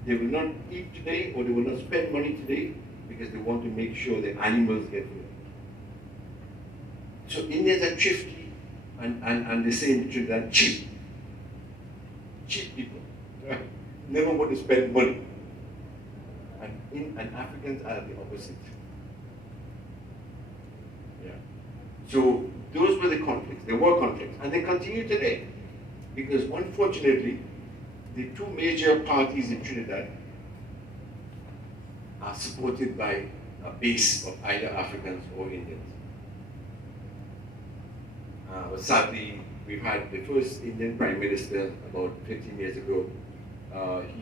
They will not eat today or they will not spend money today because they want to make sure the animals get food. So Indians are thrifty and they say in Trinidad, cheap. Cheap people. Right? Never want to spend money. And Africans are the opposite. Yeah. So those were the conflicts. There were conflicts, and they continue today, because unfortunately, the two major parties in Trinidad are supported by a base of either Africans or Indians. But sadly, we've had the first Indian Prime Minister about 15 years ago.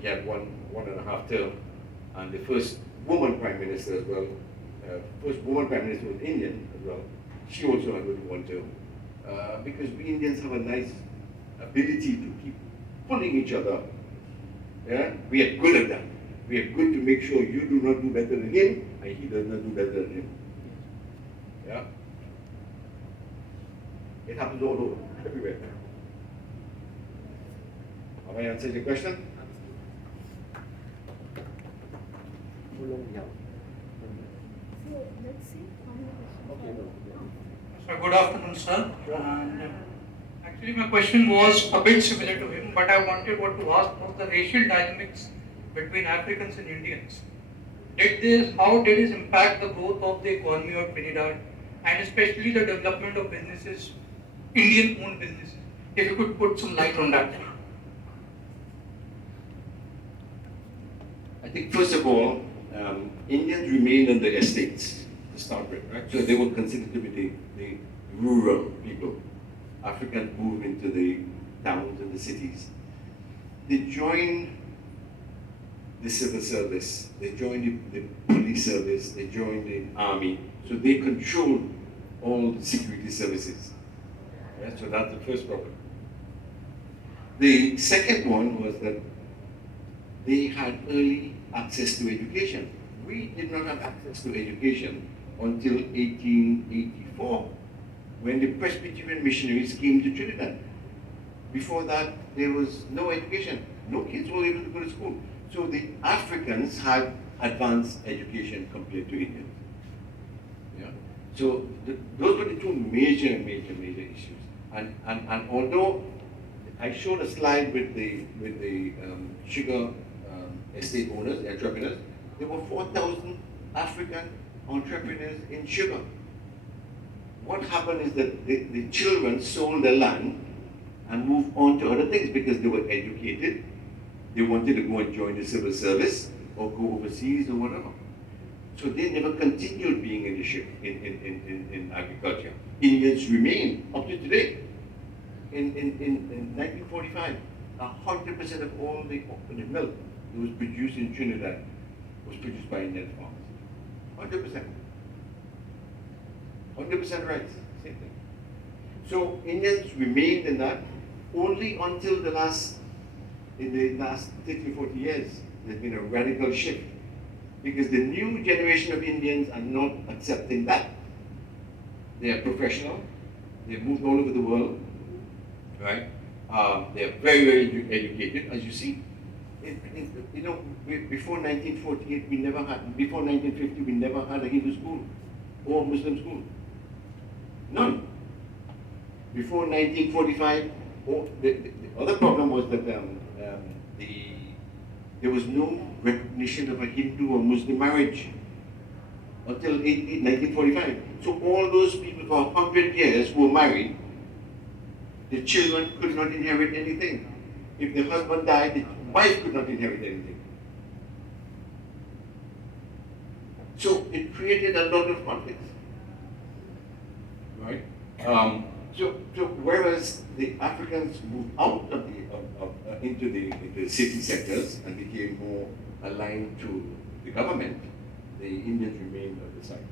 He had one and a half term, and the first woman Prime Minister as well. First woman Prime Minister was Indian as well. She also had only one term. Because we Indians have a nice ability to keep pulling each other. Yeah? We are good at that. We are good to make sure you do not do better than him, and he does not do better than him. Yeah? It happens all over, everywhere. Have I answered your question? So let's see how many questions. So good afternoon, sir. And actually, my question was a bit similar to him, but I wanted to ask was the racial dynamics between Africans and Indians. How did this impact the growth of the economy of Trinidad, and especially the development of businesses, Indian-owned businesses? If you could put some light on that. I think first of all, Indians remained on the estates to start with, right? So they were considered to be the rural people. Africans moved into the towns and the cities. They joined the civil service, they joined the police service, they joined the army. So they controlled all the security services. Right? So that's the first problem. The second one was that they had early access to education. We did not have access to education until 1884, when the Presbyterian missionaries came to Trinidad. Before that, there was no education. No kids were able to go to school. So the Africans had advanced education compared to Indians. Yeah? So those were the two major issues. And although I showed a slide with the sugar estate owners, the entrepreneurs, there were 4,000 African entrepreneurs in sugar. What happened is that the children sold their land and moved on to other things because they were educated. They wanted to go and join the civil service or go overseas or whatever. So they never continued being in in agriculture. Indians remain up to today. In 1945, 100% of all the milk that was produced in Trinidad was produced by Indian farmers. 100%. 100% rights, same thing. So Indians remained in that only until in the last 30 or 40 years, there's been a radical shift. Because the new generation of Indians are not accepting that. They are professional, they've moved all over the world, right? They are very, very educated, as you see. Before 1948, before 1950, we never had a Hindu school or Muslim school. None. Before 1945, the other problem was that there was no recognition of a Hindu or Muslim marriage until 1945. So all those people for 100 years who were married, the children could not inherit anything. If the husband died, the wife could not inherit anything. So it created a lot of conflicts, right? So whereas the Africans moved out of into the city sectors and became more aligned to the government, the Indians remained on the side.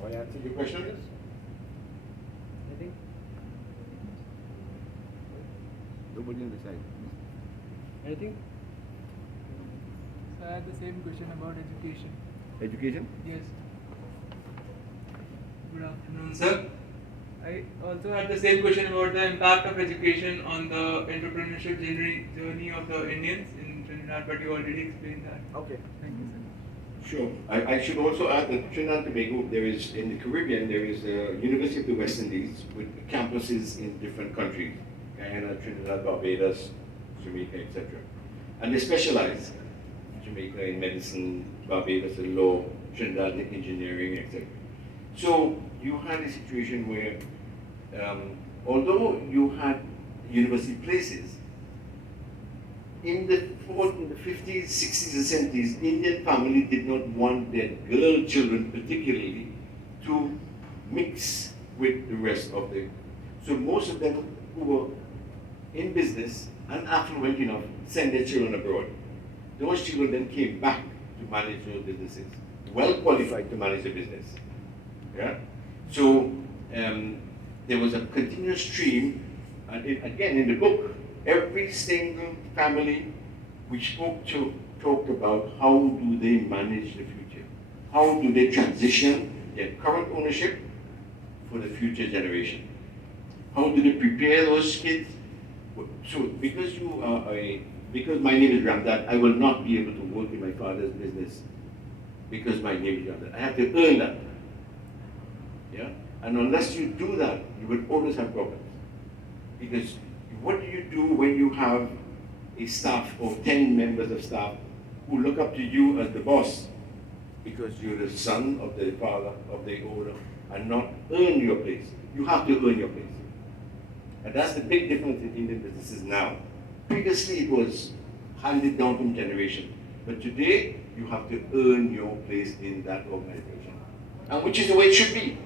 Have I answered your question? Yes. Anything? Nobody on the side. Anything? So I had the same question about education. Education? Yes. Good afternoon, sir. I also had the same question about the impact of education on the entrepreneurship journey of the Indians in Trinidad, but you already explained that. Okay. Thank you, sir. Sure. I should also add that Trinidad and Tobago, there is, in the Caribbean, there is a University of the West Indies with campuses in different countries, Guyana, Trinidad, Barbados, Jamaica, etc. And they specialize, Jamaica in medicine, Barbados in law, Trinidad in engineering, etc. So you had a situation where, although you had university places, in the 50s, 60s, and 70s, Indian families did not want their girl children particularly to mix with the rest of the. So most of them who were in business and affluent enough sent their children abroad. Those children then came back to manage those businesses, well qualified to manage a business. Yeah. So there was a continuous stream, and again in the book, every single family we spoke to talked about how do they manage the future, how do they transition their current ownership for the future generation, how do they prepare those kids. So because because my name is Ramdutt, I will not be able to work in my father's business because my name is Ramdutt. I have to earn that. Yeah? And unless you do that, you will always have problems. Because what do you do when you have a staff of 10 members of staff who look up to you as the boss because you're the son of the father of the owner and not earn your place? You have to earn your place. And that's the big difference in Indian businesses now. Previously it was handed down from generation. But today you have to earn your place in that organization. And which is the way it should be.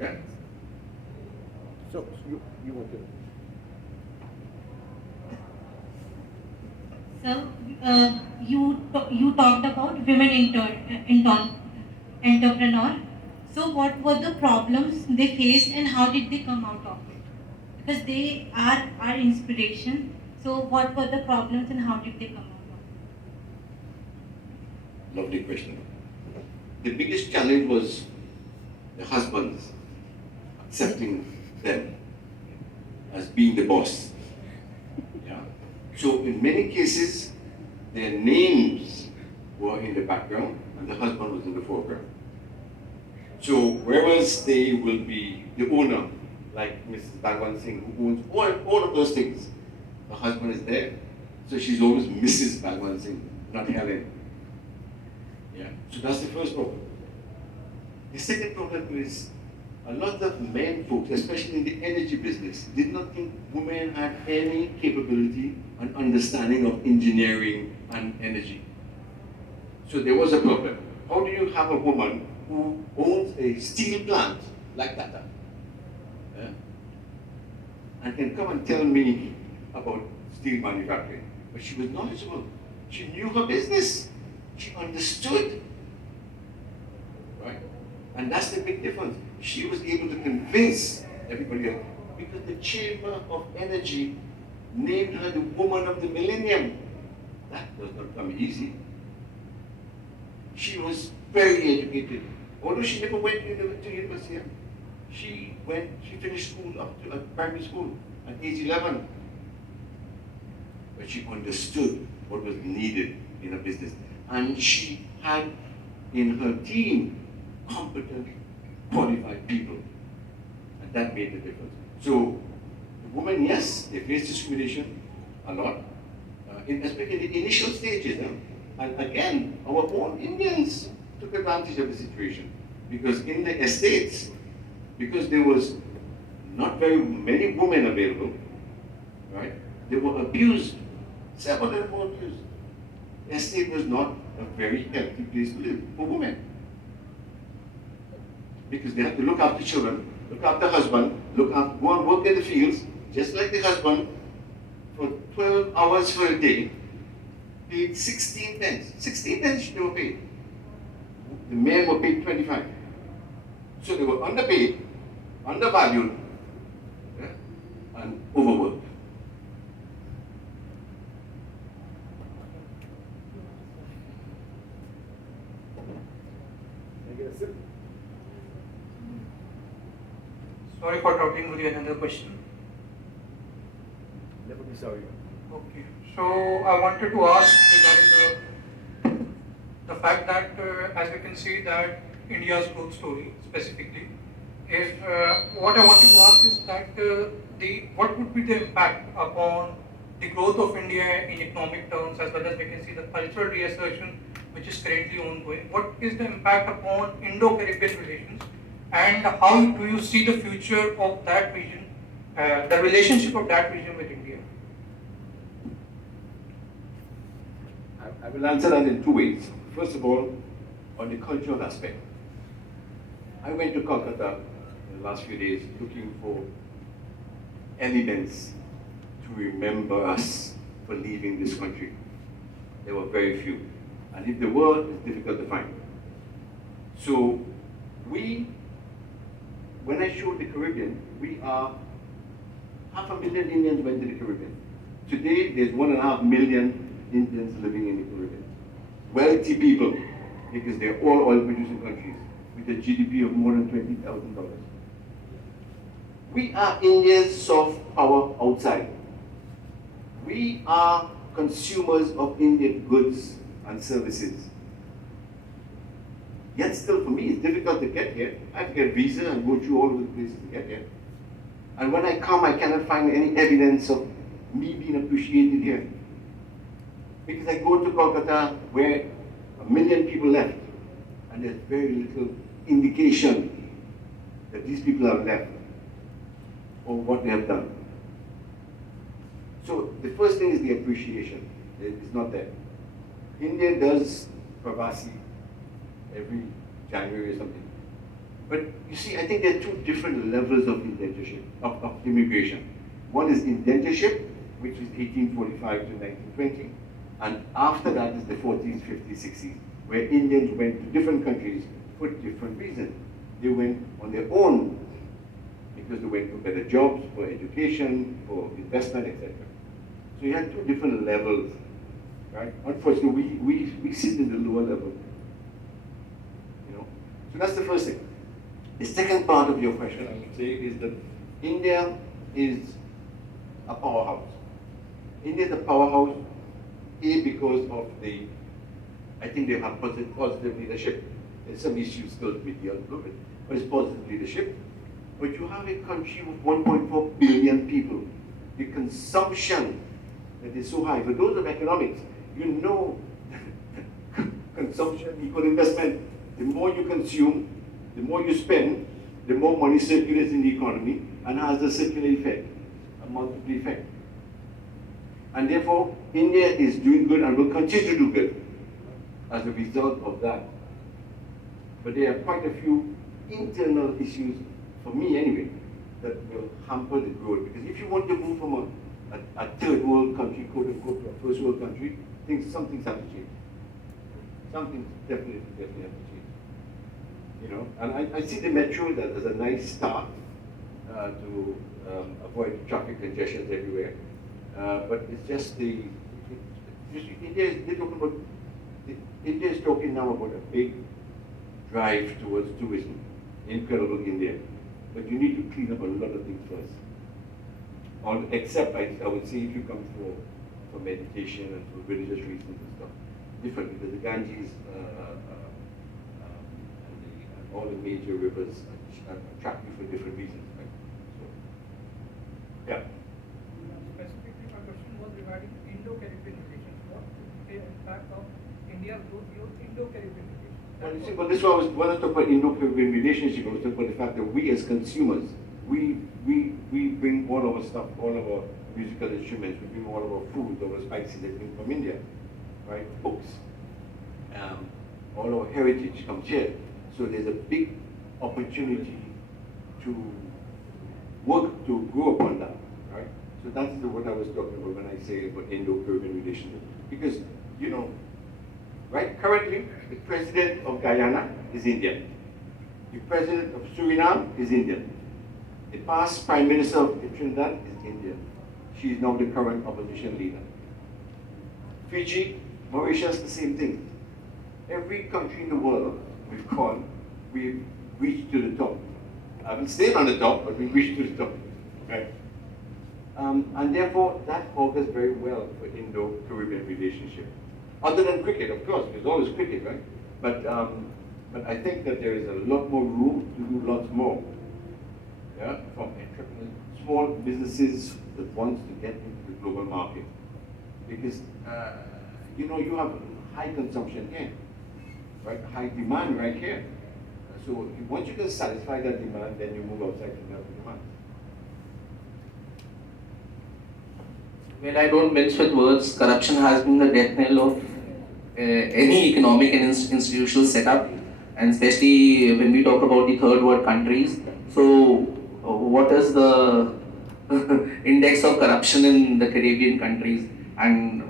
Yeah. So you want to. So you talked about women entrepreneur. So what were the problems they faced and how did they come out of it? Because they are our inspiration. So what were the problems and how did they come out of it? Lovely question. The biggest challenge was the husbands accepting them as being the boss. Yeah. So in many cases, their names were in the background and the husband was in the foreground. So whereas they will be the owner, like Mrs. Bhagwan Singh, who owns all of those things, the husband is there. So she's always Mrs. Bhagwan Singh, not Helen. Yeah. So that's the first problem. The second problem is a lot of men folks, especially in the energy business, did not think women had any capability and understanding of engineering and energy. So there was a problem. How do you have a woman who owns a steel plant like that, yeah, and can come and tell me about steel manufacturing? But she was knowledgeable. She knew her business. She understood. Right? And that's the big difference. She was able to convince everybody else because the Chamber of Energy named her the Woman of the Millennium. That does not come easy. She was very educated. Although she never went to university, she finished school up to primary school at age 11. But she understood what was needed in a business. And she had in her team competent, qualified people. And that made the difference. So, the women, yes, they face discrimination a lot, especially in the initial stages. And again, our own Indians took advantage of the situation. Because in the estates, because there was not very many women available, right? They were abused. Several of them were abused. estate was not a very healthy place to live for women. Because they had to look after children, look after husband, go and work in the fields, just like the husband, for 12 hours for a day, paid 16 pence. 16 pence they were paid. The men were paid 25. So they were underpaid, undervalued, and overworked. Can I get a sip? Sorry for talking with you. Another question. Never be sorry. Okay. So I wanted to ask regarding the fact that as we can see that India's growth story specifically is what I want to ask is that what would be the impact upon the growth of India in economic terms, as well as we can see the cultural reassertion which is currently ongoing. What is the impact upon Indo-Caribbean relations, and how do you see the future of that region, the relationship of that region with India? I will answer that in two ways. First of all, on the cultural aspect. I went to Kolkata in the last few days looking for elements to remember us for leaving this country. There were very few. And if there were, it's difficult to find. So when I showed the Caribbean, we are 500,000 Indians went to the Caribbean. Today, there's 1.5 million Indians living in the Caribbean. Wealthy people, because they're all oil-producing countries, with a GDP of more than $20,000. We are India's soft power outside. We are consumers of Indian goods and services. Yet still, for me, it's difficult to get here. I have to get a visa and go through all of the places to get here. And when I come, I cannot find any evidence of me being appreciated here. Because I go to Kolkata where 1 million people left, and there's very little indication that these people have left or what they have done. So the first thing is the appreciation. It's not there. India does Pravasi every January or something. But you see, I think there are two different levels of indentureship, of immigration. One is indentureship, which is 1845 to 1920. And after that is the 40s, 50s, 60s, where Indians went to different countries for different reasons. They went on their own because they went for better jobs, for education, for investment, etc. So you had two different levels, right? Unfortunately, we sit in the lower level, you know. So that's the first thing. The second part of your question, I would say, is that India is a powerhouse. India is a powerhouse, because of I think they have positive leadership. There's some issues still with the government, but it's positive leadership. But you have a country with 1.4 billion people. The consumption that is so high. For those of economics, you know consumption equal investment. The more you consume, the more you spend, the more money circulates in the economy and has a circular effect, a multiple effect. And therefore, India is doing good and will continue to do good as a result of that. But there are quite a few internal issues, for me anyway, that will hamper the growth. Because if you want to move from a third world country, quote unquote, to a first world country, some things have to change. Some things definitely have to change. You know, and I see the metro as a nice start to avoid traffic congestions everywhere. But it's just India is talking now about a big drive towards tourism, incredible India. But you need to clean up a lot of things first. Except I would say if you come for meditation and for religious reasons and stuff, different, because the Ganges and all the major rivers attract you for different reasons, right? So, yeah. Specifically, my question was regarding Indo-Caribbean relations. What is the impact of India's growth on Indo-Caribbean relations? Well, you see, but this was when I talk about Indo-Caribbean relationship, I was talking about the fact that we as consumers, we bring all our stuff, all of our musical instruments, we bring all of our food, all our spices that bring from India. right? Books. All our heritage comes here. So there's a big opportunity to work to grow upon that, right? So that's what I was talking about when I say about Indo-Caribbean relationship. Because, you know, right, currently, the president of Guyana is Indian. The president of Suriname is Indian. The past prime minister of Trinidad is Indian. She is now the current opposition leader. Fiji, Mauritius, the same thing. Every country in the world we've gone, we've reached to the top. I haven't stayed on the top, but we've reached to the top, right? And therefore, that augurs very well for Indo-Caribbean relationship. Other than cricket, of course, there's always cricket, right? But I think that there is a lot more room to do lots more. Yeah, from small businesses that want to get into the global market. Because, you know, you have high consumption here, right? High demand right here. So once you can satisfy that demand, then you move outside to meet the demand. Well, I don't mince with words. Corruption has been the death knell of any economic and institutional setup, and especially when we talk about the third world countries. So, what is the index of corruption in the Caribbean countries, and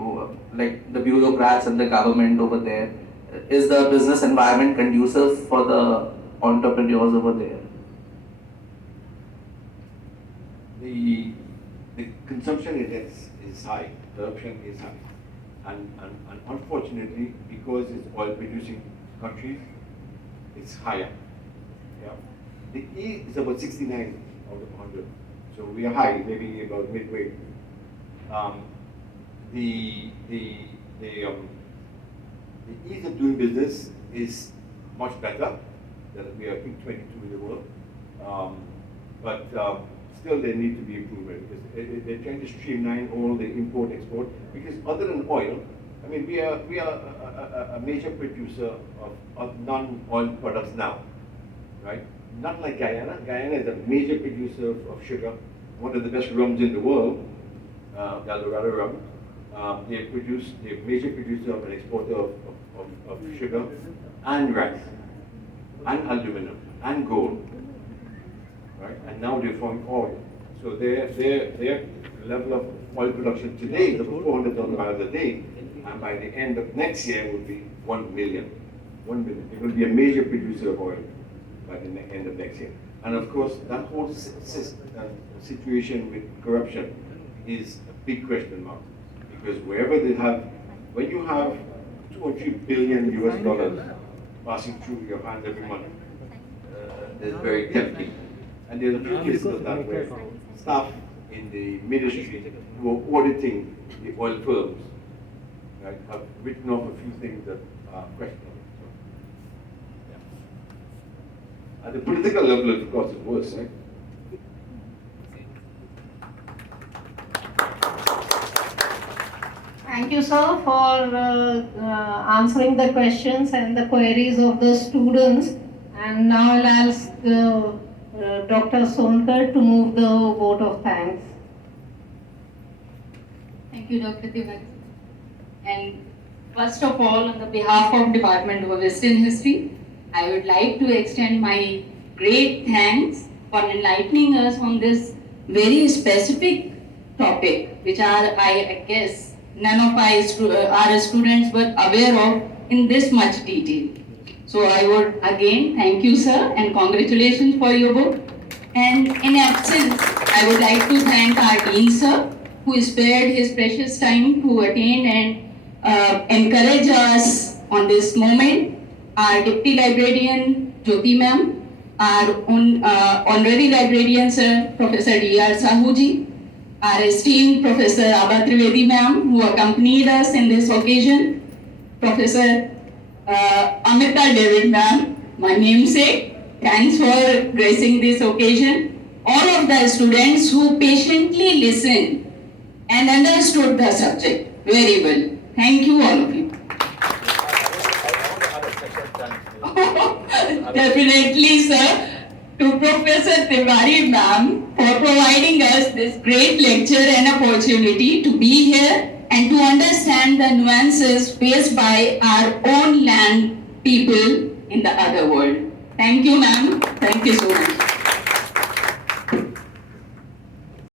like the bureaucrats and the government over there? Is the business environment conducive for the entrepreneurs over there? The consumption index is high, corruption is high. And unfortunately, because it's oil producing countries, it's higher. Yeah. The E is about 69 out of 100. So we are high, maybe about midway. The ease of doing business is much better. We are, I think, 22 in the world. But still there need to be improvement because they're trying to streamline all the import-export. Because other than oil, I mean, we are a major producer of non-oil products now, right? Not like Guyana. Guyana is a major producer of sugar, one of the best rums in the world, the Eldorado rum. They're major producer of an exporter of sugar and rice and aluminum and gold, right? And now they're forming oil. So their level of oil production today is about 400,000 barrels a day, and by the end of next year will be 1 million. 1 million. It will be a major producer of oil by the end of next year. And of course, that whole situation with corruption is a big question mark. Because wherever they have, when you have 2 or 3 billion US dollars passing through your hands every month, it's very tempting. And there's a few cases of that where staff in the ministry who are auditing the oil firms, right, have written off a few things that are questionable. So, yeah. At the political level, of course, it's worse, right? Thank you, sir, for answering the questions and the queries of the students. And now I'll ask Dr. Sonkar to move the vote of thanks. Thank you, Dr. Tiwari. And first of all, on the behalf of Department of Western History, I would like to extend my great thanks for enlightening us on this very specific topic, which I guess, none of our students were aware of in this much detail. So I would again thank you, sir, and congratulations for your book. And in absence, I would like to thank our dean, sir, who spared his precious time to attend and encourage us on this moment. Our deputy librarian, Jyoti ma'am, our honorary librarian, sir, Professor D.R. Sahuji, our esteemed Professor Abha Trivedi ma'am, who accompanied us in this occasion, Professor Amita David ma'am, my namesake, thanks for gracing this occasion. All of the students who patiently listened and understood the subject very well. Thank you, all of you. Definitely, sir. To Professor Tiwari ma'am for providing us this great lecture and opportunity to be here and to understand the nuances faced by our own land people in the other world. Thank you, ma'am. Thank you so much.